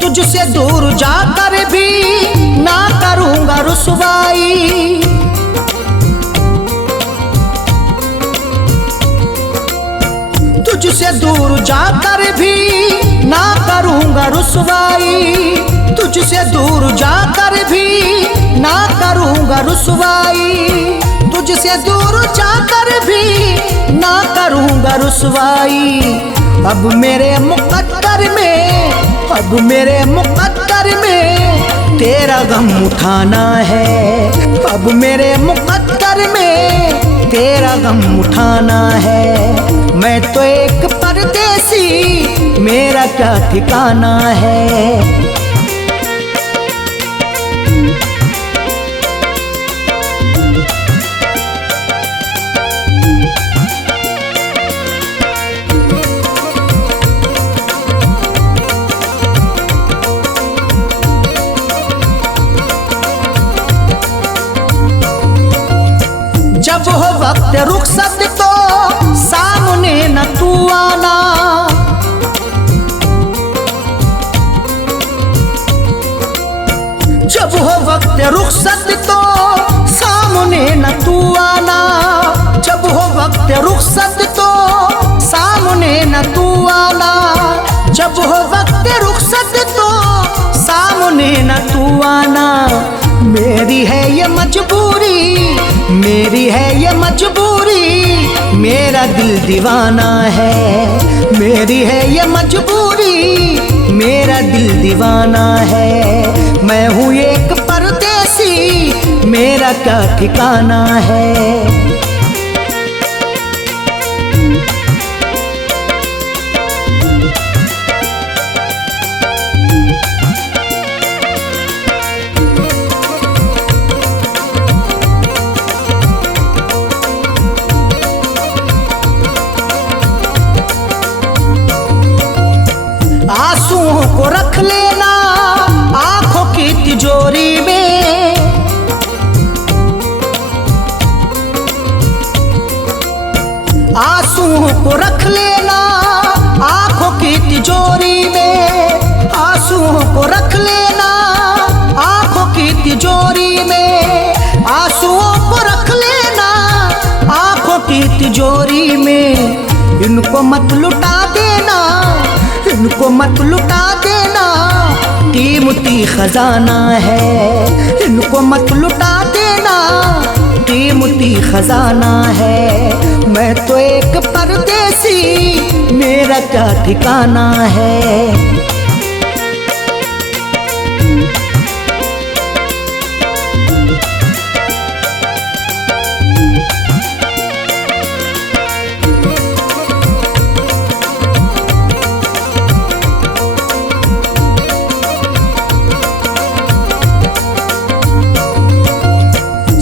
तुझसे दूर जाकर भी ना करूँगा रुसवाई। तुझसे दूर जाकर भी ना करूँगा रुसवाई। तुझसे दूर जाकर भी ना करूँगा रुसवाई। तुझसे दूर जाकर भी ना करूँगा रुसवाई। अब मेरे मुकद्दर में, अब मेरे मुकद्दर में तेरा गम उठाना है। अब मेरे मुकद्दर में तेरा गम उठाना है। मैं तो एक परदेसी, मेरा क्या ठिकाना है। रुखसत तो सामने न तू आना। जब हो वक्त रुखसत तो सामने न तू आना। जब हो वक्त रुखसत तो सामने न तू आना। जब हो वक्त रुखसत तो सामने न तू आना। मेरी है ये मजबूरी, मेरी है ये मजबूरी, मेरा दिल दीवाना है। मेरी है ये मजबूरी, मेरा दिल दीवाना है। मैं हूँ एक परदेसी, मेरा क्या ठिकाना है। आंसुओं को रख लेना आंखों की तिजोरी में। आंसुओं को रख लेना आंखों की तिजोरी में। आंसुओं को रख लेना आंखों की तिजोरी में। आंसुओं को रख लेना आंखों की तिजोरी में। इनको मत लुटा देना, इनको मत लुटा देना, कीमती खजाना है। इनको मत लुटा देना, कीमती खजाना है। मैं तो एक परदेसी, मेरा क्या ठिकाना है।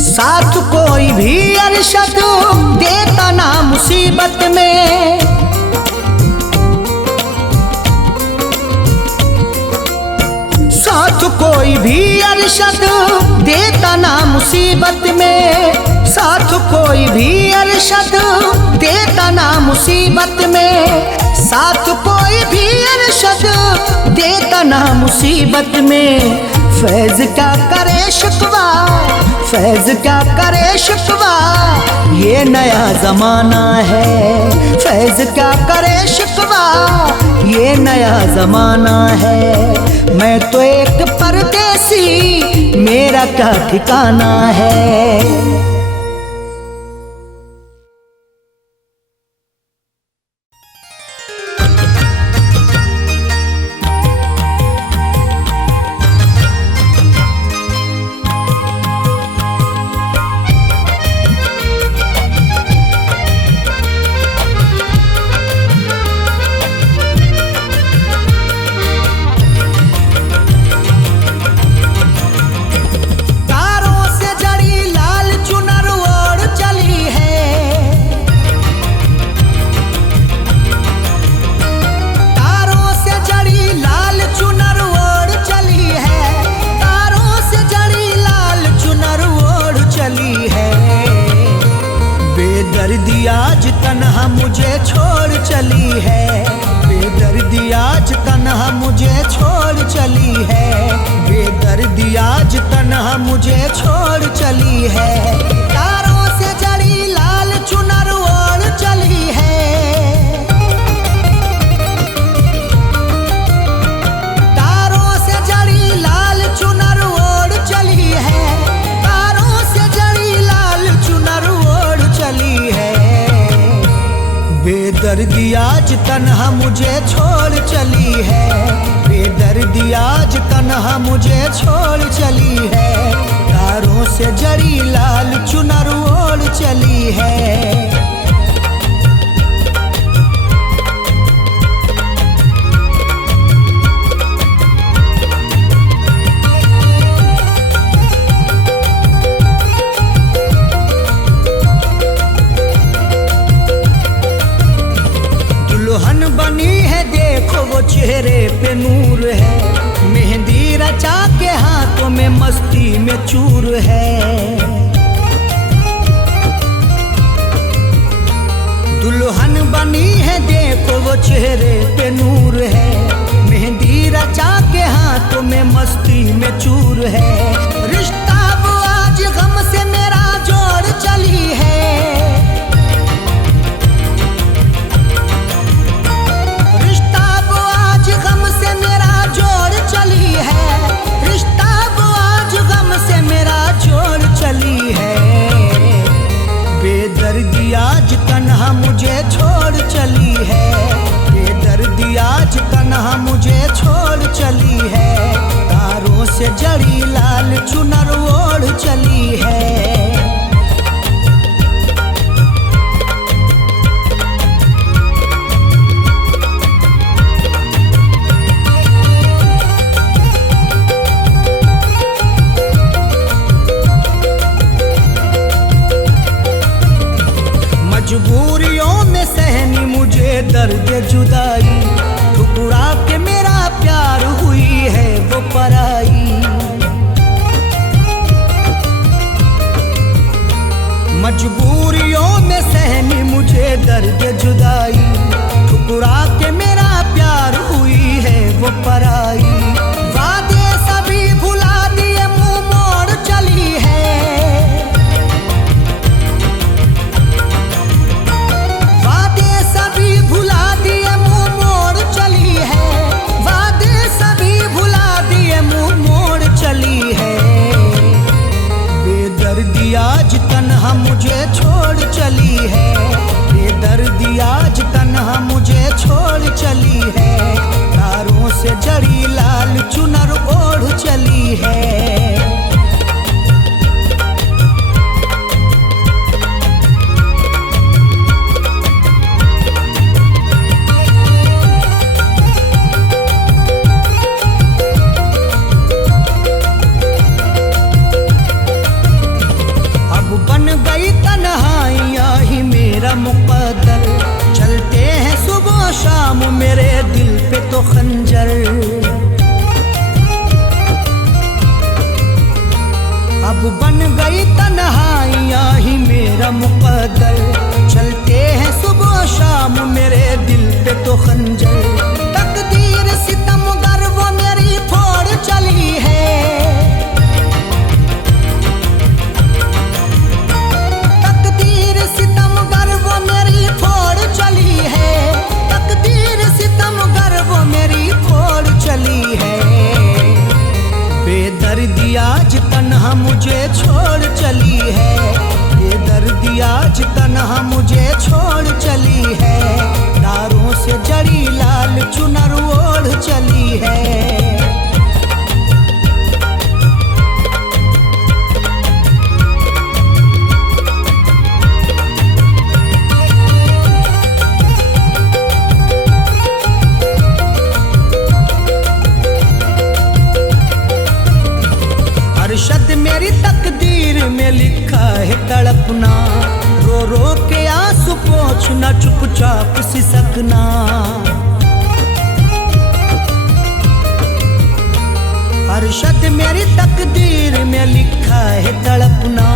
साथ कोई भी अरशद देता ना मुसीबत में। साथ कोई भी अरशद देता ना मुसीबत में। साथ कोई भी अरशद देता ना मुसीबत में। साथ कोई भी अरशद देता ना मुसीबत में। फैज क्या करे शिकवा, फैज क्या करे शिकवा, ये नया जमाना है। फैज क्या करे शिकवा, ये नया जमाना है। मैं तो एक परदेसी, मेरा क्या ठिकाना है। बेदर्दी आज तन्हा मुझे छोड़ चली है। बेदर्दी आज तन्हा मुझे छोड़ चली है। बेदर्दी आज तन्हा मुझे छोड़ चली है। तारों से जड़ी लाल चुनर ओढ़ चली है। तारों से जड़ी लाल चुनर ओढ़ चली है। तारों से जड़ी लाल चुनर ओढ़ चली है। बेदर्दी आज तन्हा मुझे छोड़ चली है। बेदर्दी आज तन्हा मुझे छोड़ चली है। तारों से जड़ी लाल चुनर ओढ़ चली है। दुल्हन बनी है देखो वो चेहरे पे नूर है। मेहंदी रचा के हाथों में मस्ती में चूर है। दुल्हन बनी है देखो वो चेहरे पे नूर है, मेहंदी रचा के हाथों में मस्ती में चूर है। रिश्ता वो आज गम से मेरा जोड़ चली है, रिश्ता वो आज गम से मेरा जोड़ चली है, रिश्ता वो आज गम से मेरा जोड़ चली है। बेदर्दी आज तन्हा मुझे छोड़ चली है, बेदर्दी आज तन्हा मुझे छोड़ चली है। तारों से जड़ी लाल चुनर ओढ़ चली है। मजबूरियों में सहनी मुझे दर्द जुदाई, ठुकरा के मेरा प्यार हुई है वो पराई। मजबूरियों में सहनी मुझे दर्द जुदाई, ठुकरा के मेरा प्यार हुई है वो पराई। वादे सभी भुला दिए मुंह मोड़ चली है, वादे सभी भुला दिए मुंह मोड़ चली है, वादे सभी भुला दिए मुंह मोड़ चली है। बेदर्दी आज तन्हा मुझे छोड़ चली है, बेदर्दी आज तन्हा मुझे छोड़ चली है। तारों से जड़ी लाल चुनर ओढ़ चली है। मुक़द्दर चलते हैं सुबह शाम मेरे दिल पे तो खंजर। अब बन गई तन्हाइयाँ ही मेरा मुक़द्दर, चलते हैं सुबह शाम मेरे दिल पे तो खंजर। तकदीर सितमगर वो मेरी फोड़ चली है, चली है। बेदर्दी आज तन्हा मुझे छोड़ चली है, बेदर्दी आज तन्हा मुझे छोड़ चली है। तारों से जड़ी लाल चुनर ओढ़ चली है। अरशद मेरी तकदीर में लिखा है तड़पना, रो रो के आंसू पोंछना चुपचाप सिसकना। अरशद मेरी तकदीर में लिखा है तड़पना,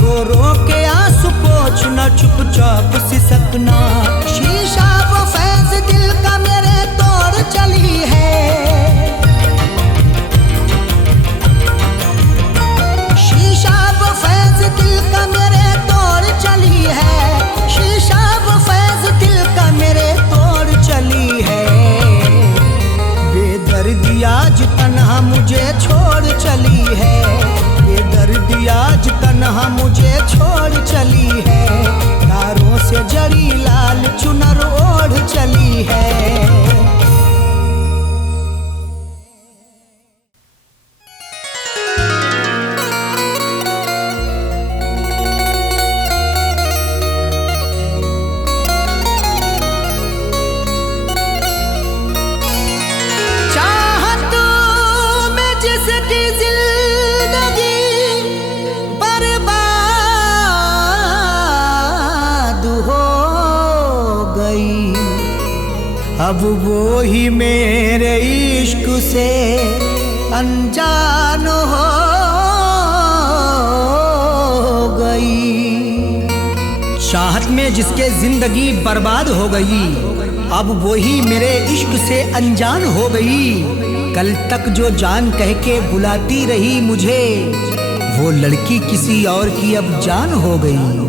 रो रो के आंसू पोंछना चुपचाप सिसकना। शीशा वो फैज़ दिल का मेरे तोड़ चली है, शीशा वो फैज़ दिल का मेरे तोड़ चली है, शीशा वो फैज़ दिल का मेरे तोड़ चली है। बेदर्दी आज तन्हा मुझे छोड़ चली है, बेदर्दी आज तन्हा मुझे छोड़ चली है। तारों से जड़ी लाल चुनर ओढ़ चली है। अब वो ही मेरे इश्क से अनजान हो गई। चाहत में में जिसके जिंदगी बर्बाद हो गई, अब वही मेरे इश्क से अनजान हो गई। कल तक जो जान कह के बुलाती रही मुझे, वो लड़की किसी और की अब जान हो गई।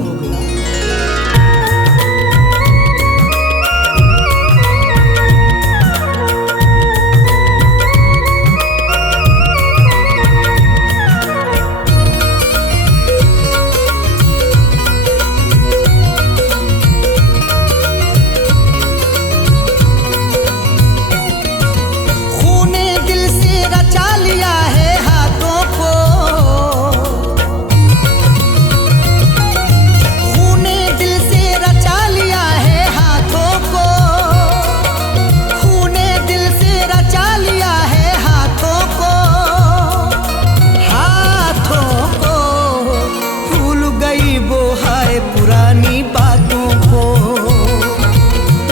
पुरानी बातों को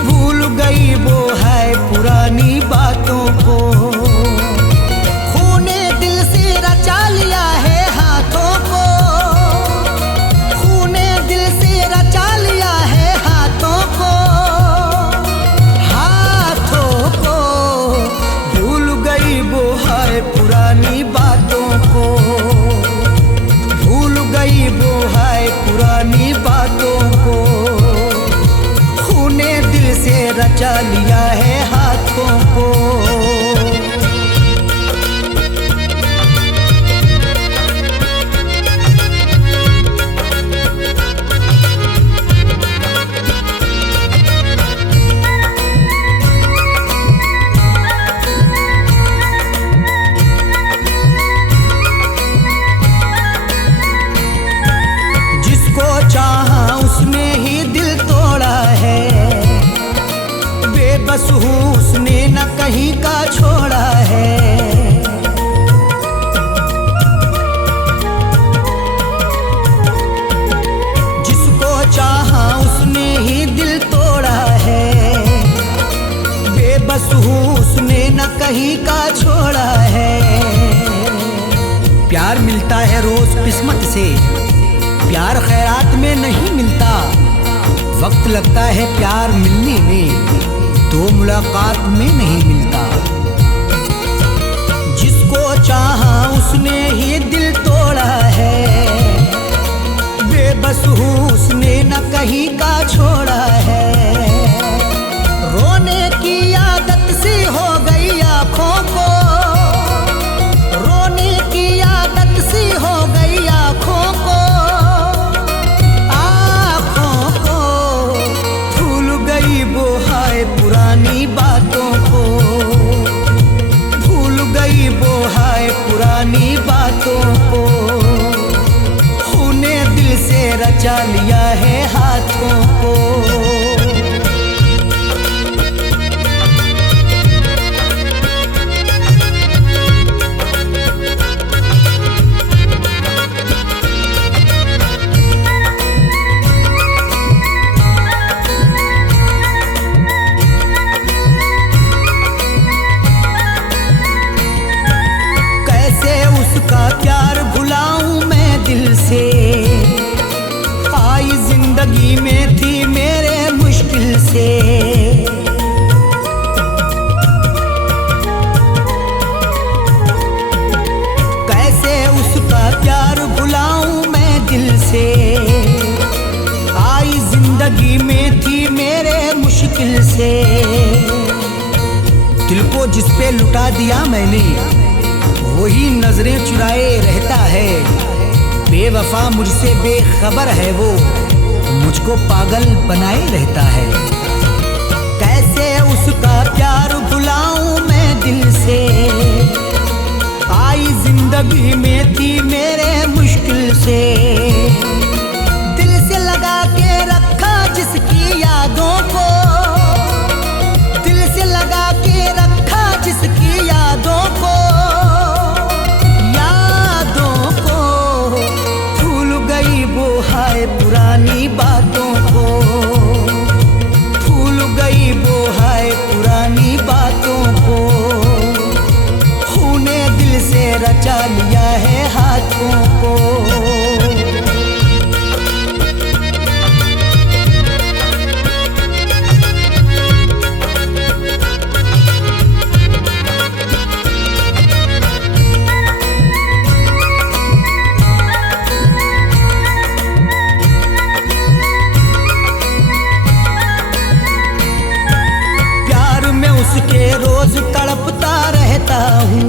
भूल गई वो है पुरानी बातों को। खूने दिल से रचा लिया है हाथों को, खूने दिल से रचा लिया है हाथों को। हाथों को भूल गई वो है पुरानी बातों को, भूल गई वो है पुरानी बातों को। खूने दिल से रचा लिया है हाथों को। चाहा उसने ही दिल तोड़ा है, बेबस हूँ उसने न कहीं का छोड़ा है। जिसको चाहा उसने ही दिल तोड़ा है, बेबस हूँ उसने न कहीं का छोड़ा है। प्यार मिलता है रोज किस्मत से, प्यार खैरात में नहीं मिलता। वक्त लगता है प्यार मिलने में, तो मुलाकात में नहीं मिलता। जिसको चाहा उसने ही दिल तोड़ा है, बेबस हूँ उसने न कहीं का छोड़ा है। रोने की आदत सी हो गई आँखों को, रोने की आदत सी हो गई आँखों को। वो है पुरानी बातों को, भूल गई वो है पुरानी बातों को। खूने दिल से रचा लिया है हाथों को। प्यार भुलाऊं मैं दिल से, आई जिंदगी में थी मेरे मुश्किल से। कैसे उसका प्यार भुलाऊं मैं दिल से, आई जिंदगी में थी मेरे मुश्किल से। दिल को जिस पे लुटा दिया मैंने, वही नजरें चुराए रहता है। बेवफा मुझसे बेखबर है वो, मुझको पागल बनाए रहता है। कैसे उसका प्यार भुलाऊं मैं दिल से, आई जिंदगी में थी मेरे मुश्किल से। दिल से लगा के रखा जिसकी यादों को, दिल से लगा के रखा जिसकी यादों को। पुरानी बातों को भूल गई वो है पुरानी बातों को। खूने दिल से रचा लिया है हाथों को। रोज तड़पता रहता हूँ,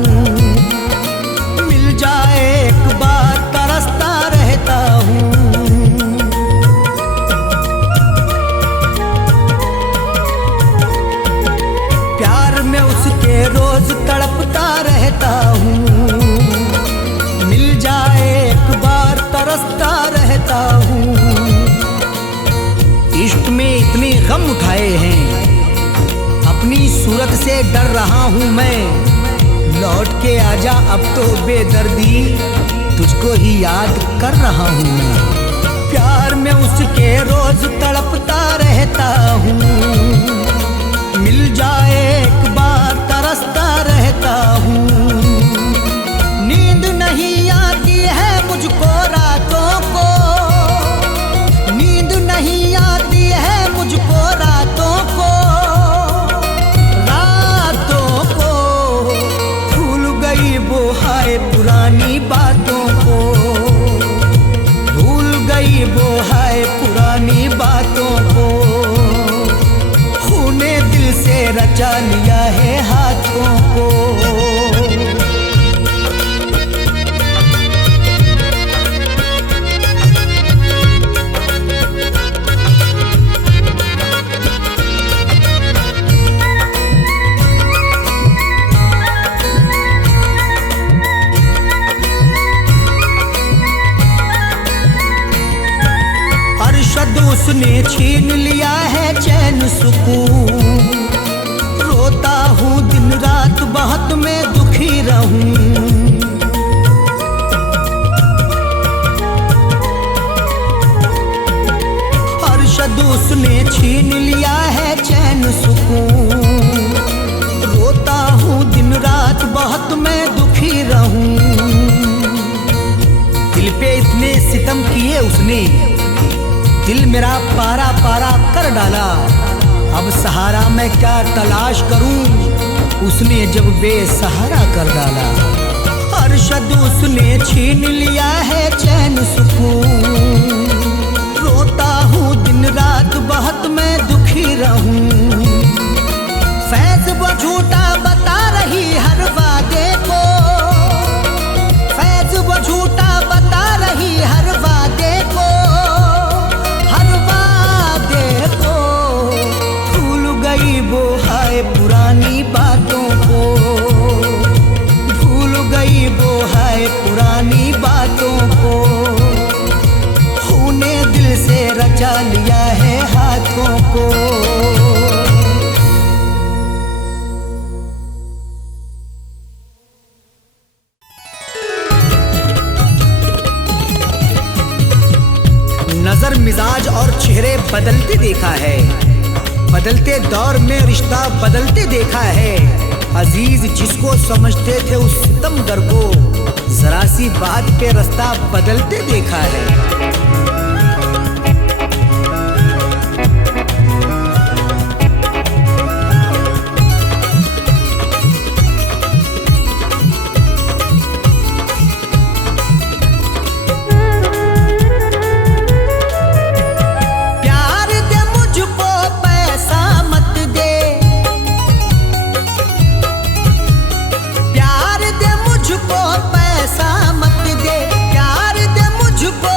मिल जाए एक बार तरसता रहता हूँ। प्यार में उसके रोज तड़पता रहता हूँ, मिल जाए एक बार तरसता रहता हूँ। इश्क में इतने गम उठाए हैं, अपनी सूरत से डर रहा हूँ मैं। लौट के आजा अब तो बेदर्दी, तुझको ही याद कर रहा हूँ मैं। प्यार में उसके रोज तड़पता रहता हूँ, मिल जाए एक बार तरसता रहता हूँ। नींद नहीं आती है मुझको रातों को, नींद नहीं आती है मुझको रातों को, रातों को। भूल गई वो हाय पुरानी बातों को, भूल गई वो हाय पुरानी बातों को। खूने दिल से रचा लिया है हाथों को। उसने छीन लिया है चैन सुकून, रोता हूँ दिन रात बहुत मैं दुखी रहूं। अरशद उसने छीन लिया है चैन सुकून, रोता हूँ दिन रात बहुत मैं दुखी रहूं। दिल पे इतने सितम किए उसने, दिल मेरा पारा पारा कर डाला। अब सहारा मैं क्या तलाश करूं, उसने जब बेसहारा कर डाला। अरशद उसने छीन लिया है चैन सुकून, रोता हूँ दिन रात बहुत मैं दुखी रहूं। फैज वो झूठा बता रही हर वादे को, फैज वो झूठा बता रही हर वादे को, वो हाय पुरानी बातों को, भूल गई वो हाय पुरानी बातों को। खूने दिल से रचा लिया है हाथों को। नजर मिजाज और चेहरे बदलते देखा है, बदलते दौर में रिश्ता बदलते देखा है। अजीज जिसको समझते थे उस सितमगर को, जरा सी बात पे रास्ता बदलते देखा है। पैसा मत दे, प्यार दे मुझको।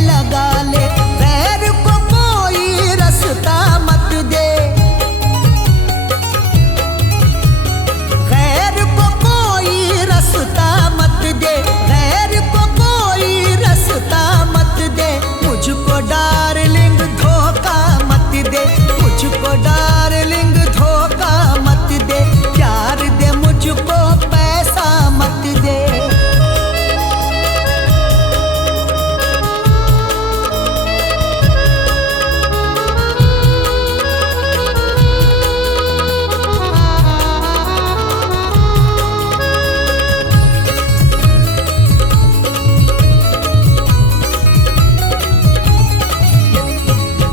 लगा ले, गैर को कोई रास्ता मत दे, गैर को कोई रास्ता मत दे, गैर को कोई रास्ता मत दे। मुझको डार्लिंग धोखा मत दे, मुझको डार्लिंग धोखा मत दे, प्यार दे मुझको पैसा मत दे।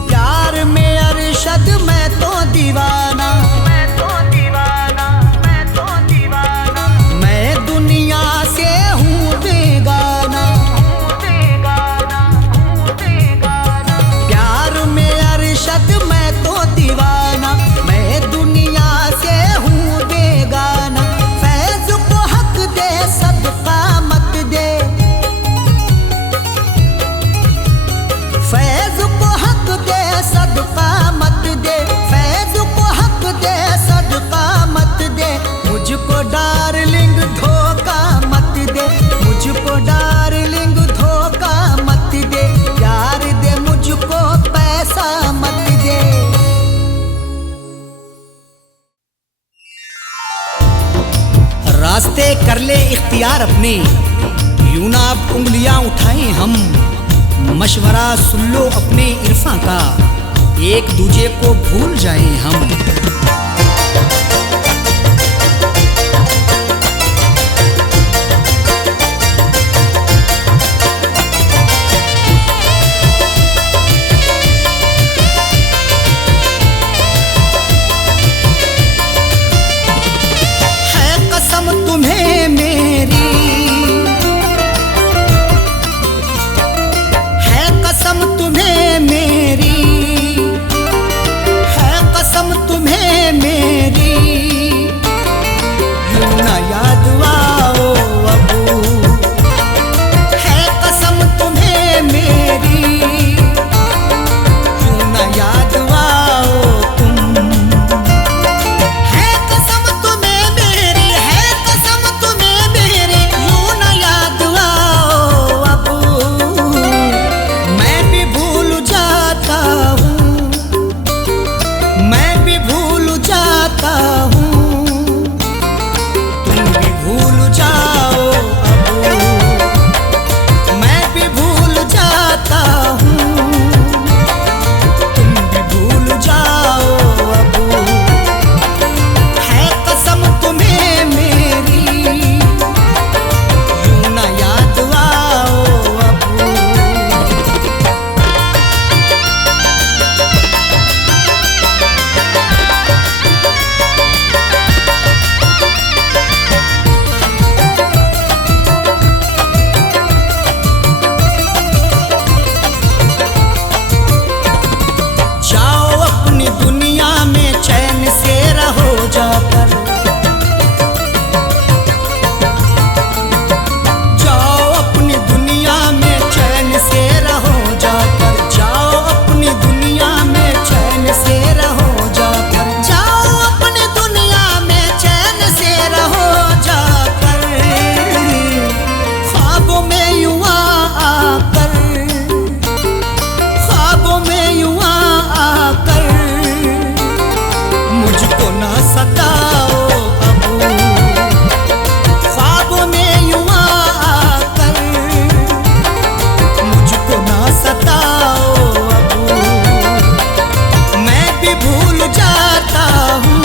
प्यार में अरशद मैं तो दीवाना, मैं तो दीवाना, मैं तो दीवाना, मैं दुनिया से हूँ बेगाना, बेगाना, बेगाना। प्यार में अरशद मैं तो दीवाना, मैं दुनिया से हूँ बेगाना। फैज को हक दे सदका मत दे, फैज को हक दे सदका मत दे, फैज को हक दे सदका मत दे। मुझको डार्लिंग धोखा मत दे, मुझको डार्लिंग धोखा मत दे, प्यार दे मुझको पैसा मत दे। रास्ते कर ले इख्तियार अपने, यूं ना अब उंगलियां उठाएं हम, मशवरा सुन लो अपने इरफा का, एक दूजे को भूल जाएं हम। है कसम तुम्हें मेरी, है कसम तुम्हें मेरी, है कसम तुम्हें मेरी, यूं ना याद आओ अबू। है कसम तुम्हें मेरी, यूं ना याद आओ तुम। है कसम तुम्हें मेरी, है कसम तुम्हें मेरी, यूं ना याद आओ अबू। मैं भी भूल जाता हूँ, मैं भी भूल जाता हूँ, तुम भी भूल जाओ अबू। मैं भी भूल जाता हूँ, तुम भी भूल जाओ अबू। है कसम तुम्हें मेरी, यूं ना याद आओ अबू। जाओ अपनी दुनिया में चैन से रहो जाकर, जाओ अपनी दुनिया में चैन से रहो जाकर, जाओ अपनी दुनिया में चैन से रहो जाकर, जाओ अपनी दुनिया में चैन से रहो जाकर। ख्वाबों में यूं आकर, ख्वाबों में यूं आकर, मुझको ना सताओ अबू। ख्वाबों में यूं आकर, मुझको ना सताओ अबू। मैं भी भूल जाता हूँ,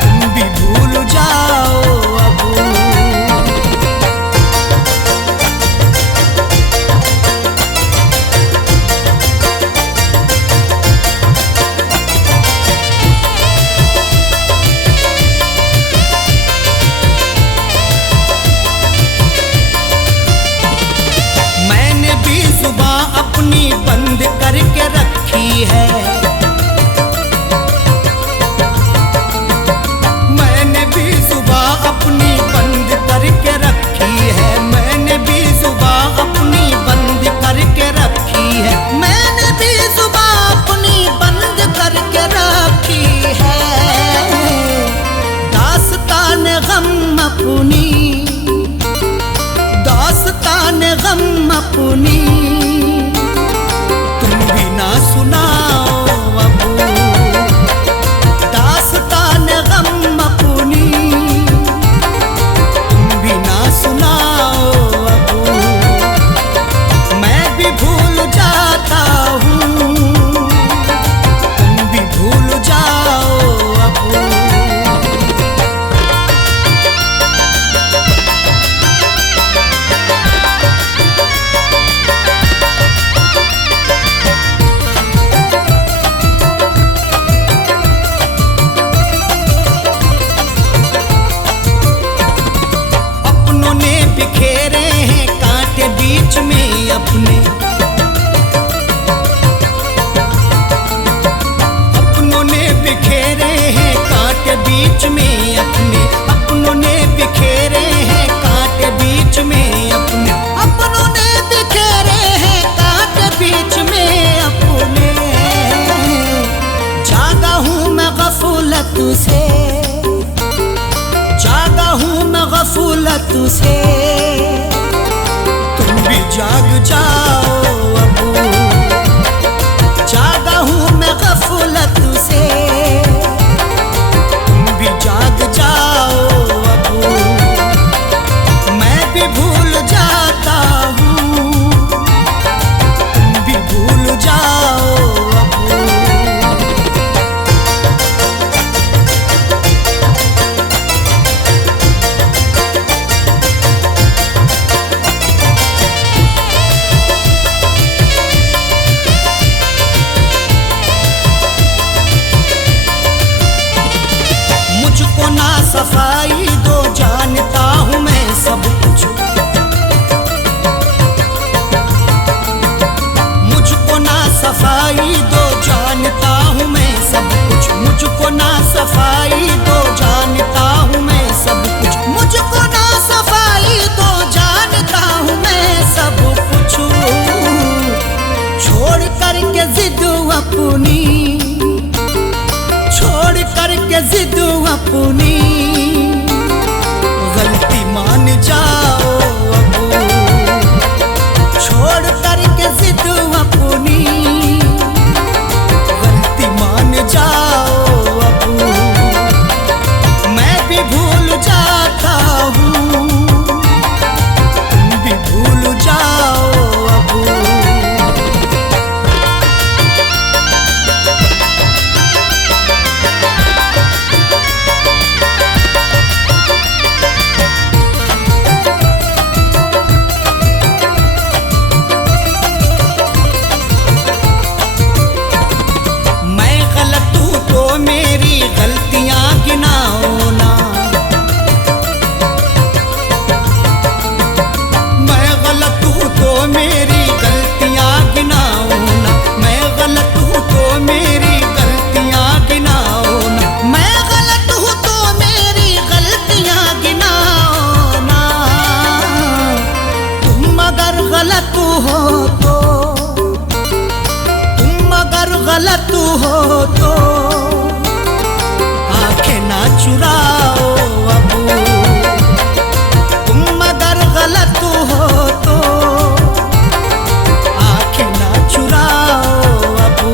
तुम भी भूल जाओ अबू। मैंने भी जुबान अपनी बंद करके रखी है, मैंने भी जुबान अपनी बंद करके रखी है, मैंने भी जुबान अपनी बंद से, तुम भी जाग जाओ अबू, जागा हूँ मैं गफलत से, तुम भी जाग जाओ अबू, मैं भी भूल जाता हूँ, तुम भी भूल जाओ अबू। मुझको ना सफाई दो, जानता हूँ मैं सब कुछ, मुझको ना सफाई दो, जानता हूँ मैं सब कुछ, मुझको ना सफाई दो, जानता हूँ मैं सब कुछ, मुझको ना सफाई दो, जानता हूँ मैं सब कुछ। छोड़ करके जिद अपनी, छोड़ करके जिद अपनी, गलती मान जाओ अबू, छोड़ करके जिद अपनी, गलती मान जाओ अबू, मैं भी भूल जाता हूँ, तुम भी भूल जाओ अबू। मेरी गलतियां गिनाओ ना, मैं गलत हूँ तो मेरी गलतियां गिनाओ ना, मैं गलत हूँ तो मेरी गलतियां गिनाओ ना, मैं गलत हूँ तो मेरी गलतियां गिनाओ ना। तुम अगर गलत हो तो, तुम अगर गलत हो तो ना चुराओ अबू, तुम अगर गलत हो तो आंखें ना चुराओ अबू,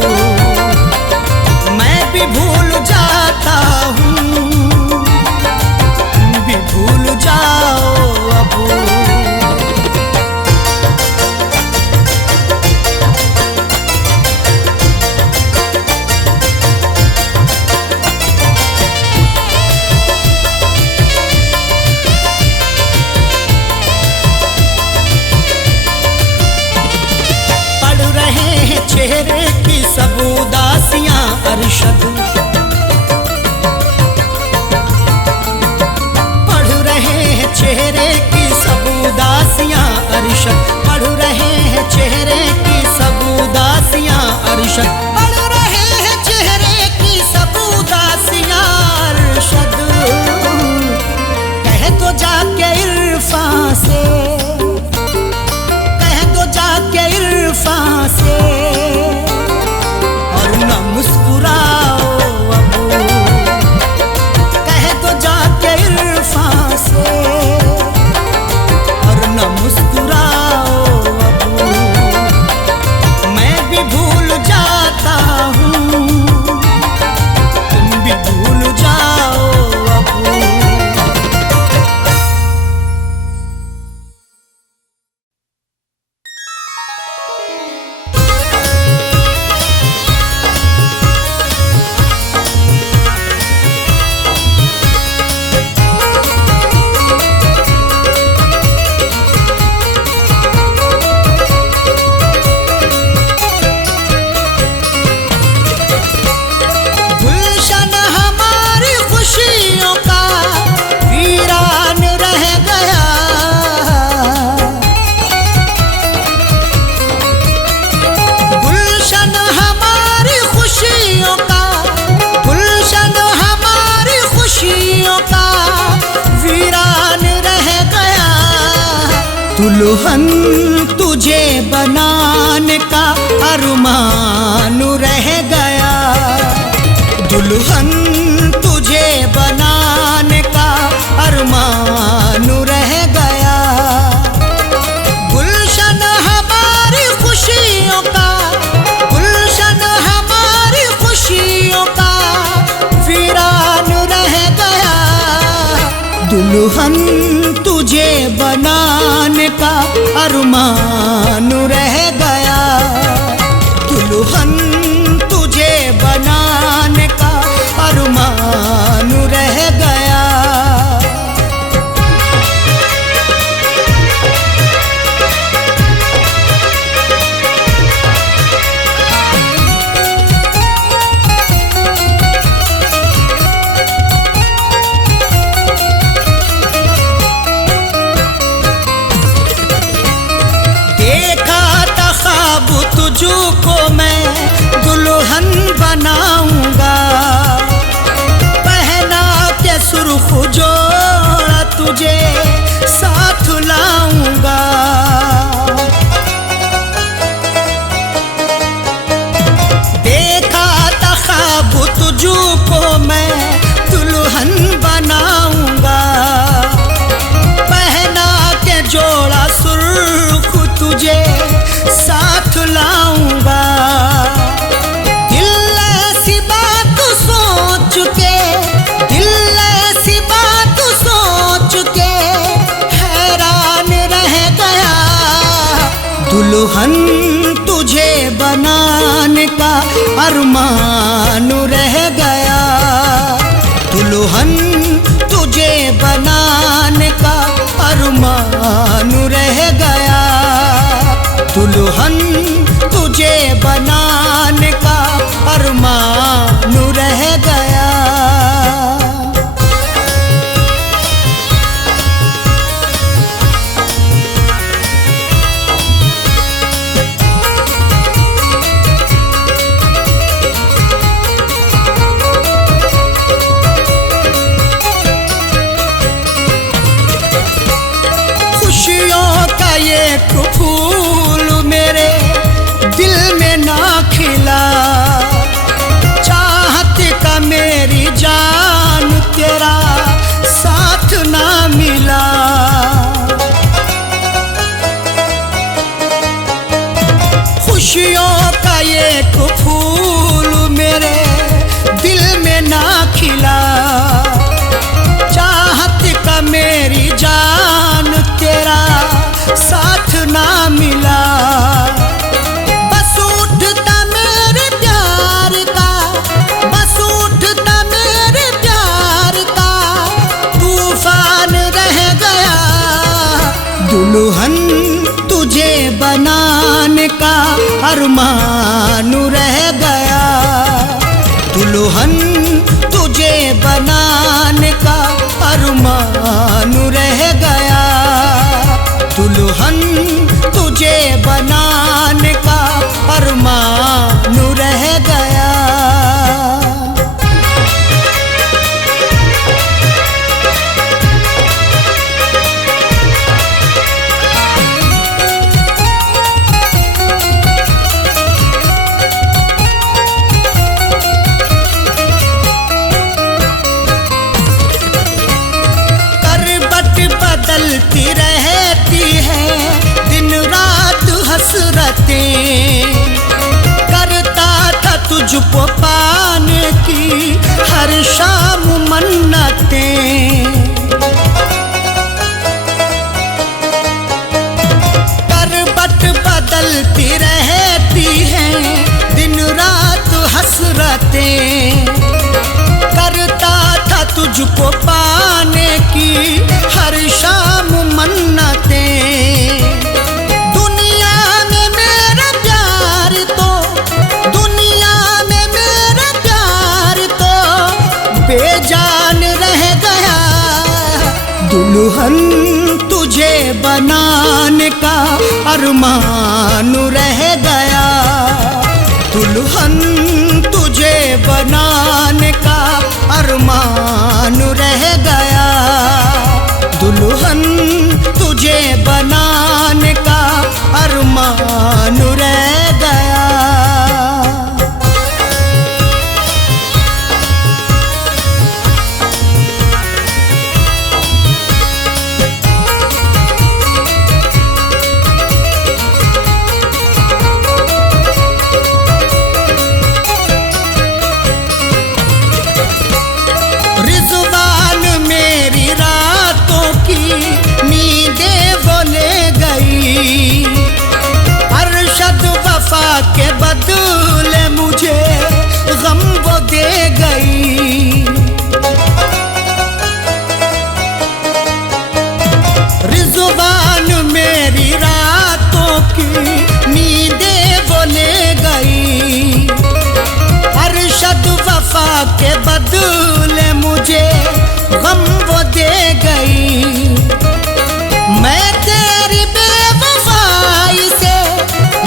मैं भी भूल जाता हूँ, तुम भी भूल जाओ अबू। चेहरे की सब उदासियां अरशद, पढ़ रहे हैं चेहरे की सब उदासियां अरशद, पढ़ रहे हैं चेहरे की सब उदासियां अरशद, पढ़ रहे हैं चेहरे की सब उदासियां अरशद। कह दो जाके इरफान से, कह दो जाके इरफान से, मुस्कुराओ अबू, कह दो जाके इरफान से, और न मुस्कुराओ अबू, मैं भी भूल जाता हूँ, तुम भी भूल जाओ अबू। दुल्हन तुझे बनाने का अरमान रह गया, दुल्हन तुझे बनाने का अरमान रह गया। दुल्हन तुझे बनाने का अरमान रह गया, दुल्हन तुझे बनाने का अरमान रह गया। तुझको मैं दुल्हन बनाऊंगा, पहना के सुर्ख जोड़ा तुझे साथ लाऊंगा। देखा था ख्वाब तुझको मैं दुल्हन बनाऊंगा, पहना के जोड़ा सुर्ख तुझे साथ लाऊंगा। दिल ऐसी बात सोच के, दिल ऐसी बात सोच के हैरान रह गया, दुल्हन तुझे बनाने का अरमान रह गया, दुल्हन तुझे बनाने का अरमान रह गया, दुल्हन तुझे बनाने का अरमान रह गया। खुशियों का ये फूल मेरे दिल में ना खिला, चाहत का मेरी जान तेरा साथ ना मिला। खुशियों का ये फूल मेरे दिल में ना खिला, चाहत का मेरी जान तेरा साथ ना मिला। बस उठता मेरे प्यार का, बस उठता मेरे प्यार का तूफान रह गया, दुल्हन तुझे बनाने का अरमान रह गया, दुल्हन तुझे बनाने का अरमान रह गया, दुल्हन तुझे बनाने का अरमान रह गया। बदलती रहती है दिन रात हसरतें, करता था तुझको पाने की हर शाम मन्नतें। करवट बदलती रहती है दिन रात हसरतें, करता था तुझको पाने की हर शाम मन्नतें। दुनिया में मेरा प्यार तो, दुनिया में मेरा प्यार तो बेजान रह गया, दुल्हन तुझे बनाने का अरमान रह गया, दुल्हन तुझे बनाने का अरमान रह गया, दुल्हन तुझे बनाने का अरमान रह गया। वफा के बदले मुझे गम वो दे गई। रिज़वान मेरी रातों की नींदें वो ले गई। अरशद वफा के बदले मुझे गम वो दे गई। मैं तेरी बेवफाई से,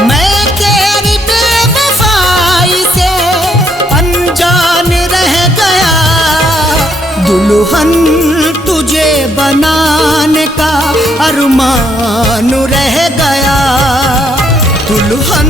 मैं तेरी बेवफाई से अनजान रह गया। दुल्हन तुझे बनाने का अरमान रह गया। दुल्हन